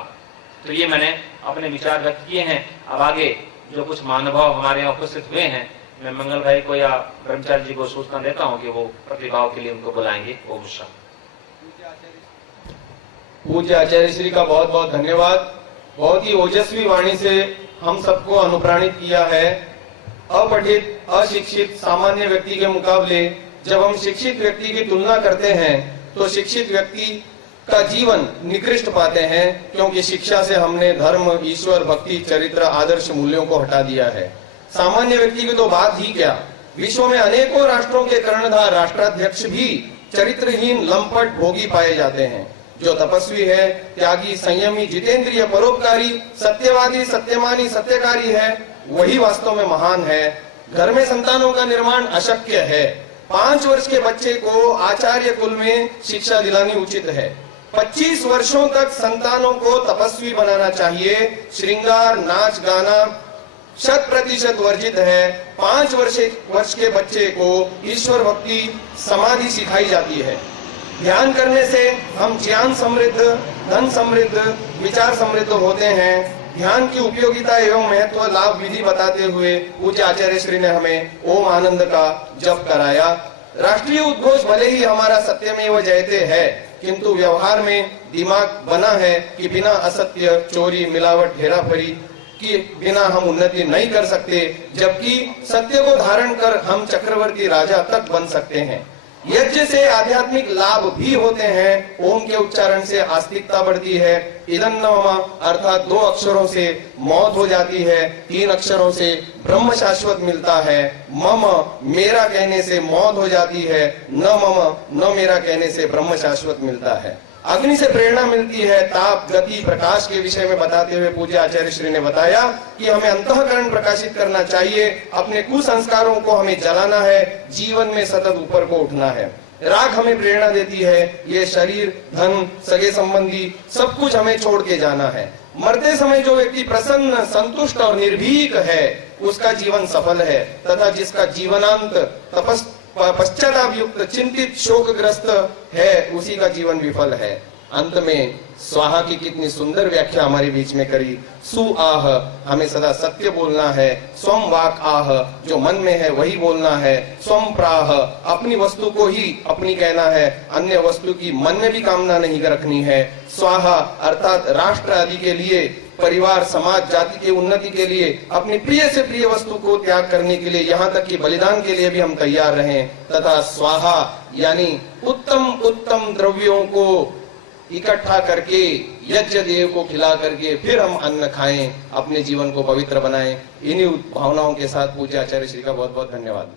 तो ये मैंने अपने विचार व्यक्त किए हैं। अब आगे जो कुछ महानुभाव हमारे यहाँ उपस्थित हुए हैं, मैं मंगल भाई को या ब्रह्मचारी जी को सूचना देता हूँ कि वो प्रतिभाव के लिए उनको बुलाएंगे। ओम शांति। पूज्य आचार्य श्री का बहुत बहुत धन्यवाद। बहुत ही ओजस्वी वाणी से हम सबको अनुप्राणित किया है। अपठित, अशिक्षित सामान्य व्यक्ति के मुकाबले जब हम शिक्षित व्यक्ति की तुलना करते हैं तो शिक्षित व्यक्ति का जीवन निकृष्ट पाते हैं, क्योंकि शिक्षा से हमने धर्म, ईश्वर, भक्ति, चरित्र, आदर्श मूल्यों को हटा दिया है। सामान्य व्यक्ति की तो बात ही क्या, विश्व में अनेकों राष्ट्रों के कर्णधार राष्ट्राध्यक्ष भी चरित्रहीन, लंपट, भोगी पाए जाते हैं। जो तपस्वी है, त्यागी, संयमी, जितेंद्रिय, परोपकारी, सत्यवादी, सत्यमानी, सत्यकारी है, वही वास्तव में महान है। घर में संतानों का निर्माण अशक्य है। 5 वर्ष के बच्चे को आचार्य कुल में शिक्षा दिलानी उचित है। 25 वर्षों तक संतानों को तपस्वी बनाना चाहिए। श्रृंगार, नाच, गाना 100% वर्जित है। 5 वर्ष के बच्चे को ईश्वर भक्ति, समाधि सिखाई जाती है। ध्यान करने से हम ज्ञान समृद्ध, धन समृद्ध, विचार समृद्ध होते हैं। ध्यान की उपयोगिता एवं महत्व, लाभ, विधि बताते हुए पूज्य आचार्य श्री ने हमें ओम आनंद का जप कराया। राष्ट्रीय उद्घोष भले ही हमारा सत्यमेव जयते है, किंतु व्यवहार में दिमाग बना है कि बिना असत्य, चोरी, मिलावट, हेराफेरी के बिना हम उन्नति नहीं कर सकते, जबकि सत्य को धारण कर हम चक्रवर्ती राजा तक बन सकते हैं। यज्ञ से आध्यात्मिक लाभ भी होते हैं। ओम के उच्चारण से आस्तिकता बढ़ती है। इदन्नमम अर्थात 2 अक्षरों से मौत हो जाती है, 3 अक्षरों से ब्रह्म शाश्वत मिलता है। मम मेरा कहने से मौत हो जाती है, न मम न मेरा कहने से ब्रह्म शाश्वत मिलता है। अग्नि से प्रेरणा मिलती है। ताप, गति, प्रकाश के विषय में बताते हुए पूज्य आचार्य श्री ने बताया कि हमें अंतःकरण प्रकाशित करना चाहिए, अपने कुसंस्कारों को हमें जलाना है, जीवन में सतत ऊपर को उठना है। राग हमें प्रेरणा देती है, ये शरीर, धन, सगे संबंधी सब कुछ हमें छोड़ के जाना है। मरते समय जो व्यक्ति प्रसन्न, संतुष्ट और निर्भीक है, उसका जीवन सफल है, तथा जिसका जीवनांत पश्चाताप युक्त, चिंतित, शोकग्रस्त है, उसी का जीवन विफल है। अंत में स्वाहा की कितनी सुंदर व्याख्या हमारे बीच में करी। सु आह, हमें सदा सत्य बोलना है। स्वम वाक आह, जो मन में है वही बोलना है। स्वम प्राह, अपनी वस्तु को ही अपनी कहना है, अन्य वस्तु की मन में भी कामना नहीं रखनी है। स्वाहा अर्थात राष्ट्र आदि के लिए, परिवार समाज जाति के उन्नति के लिए अपनी प्रिय से प्रिय वस्तु को त्याग करने के लिए, यहाँ तक कि बलिदान के लिए भी हम तैयार रहें। तथा स्वाहा यानी उत्तम उत्तम द्रव्यों को इकट्ठा करके यज्ञ देव को खिला करके फिर हम अन्न खाएं, अपने जीवन को पवित्र बनाएं। इन्हीं भावनाओं के साथ पूज्य आचार्य श्री का बहुत बहुत धन्यवाद।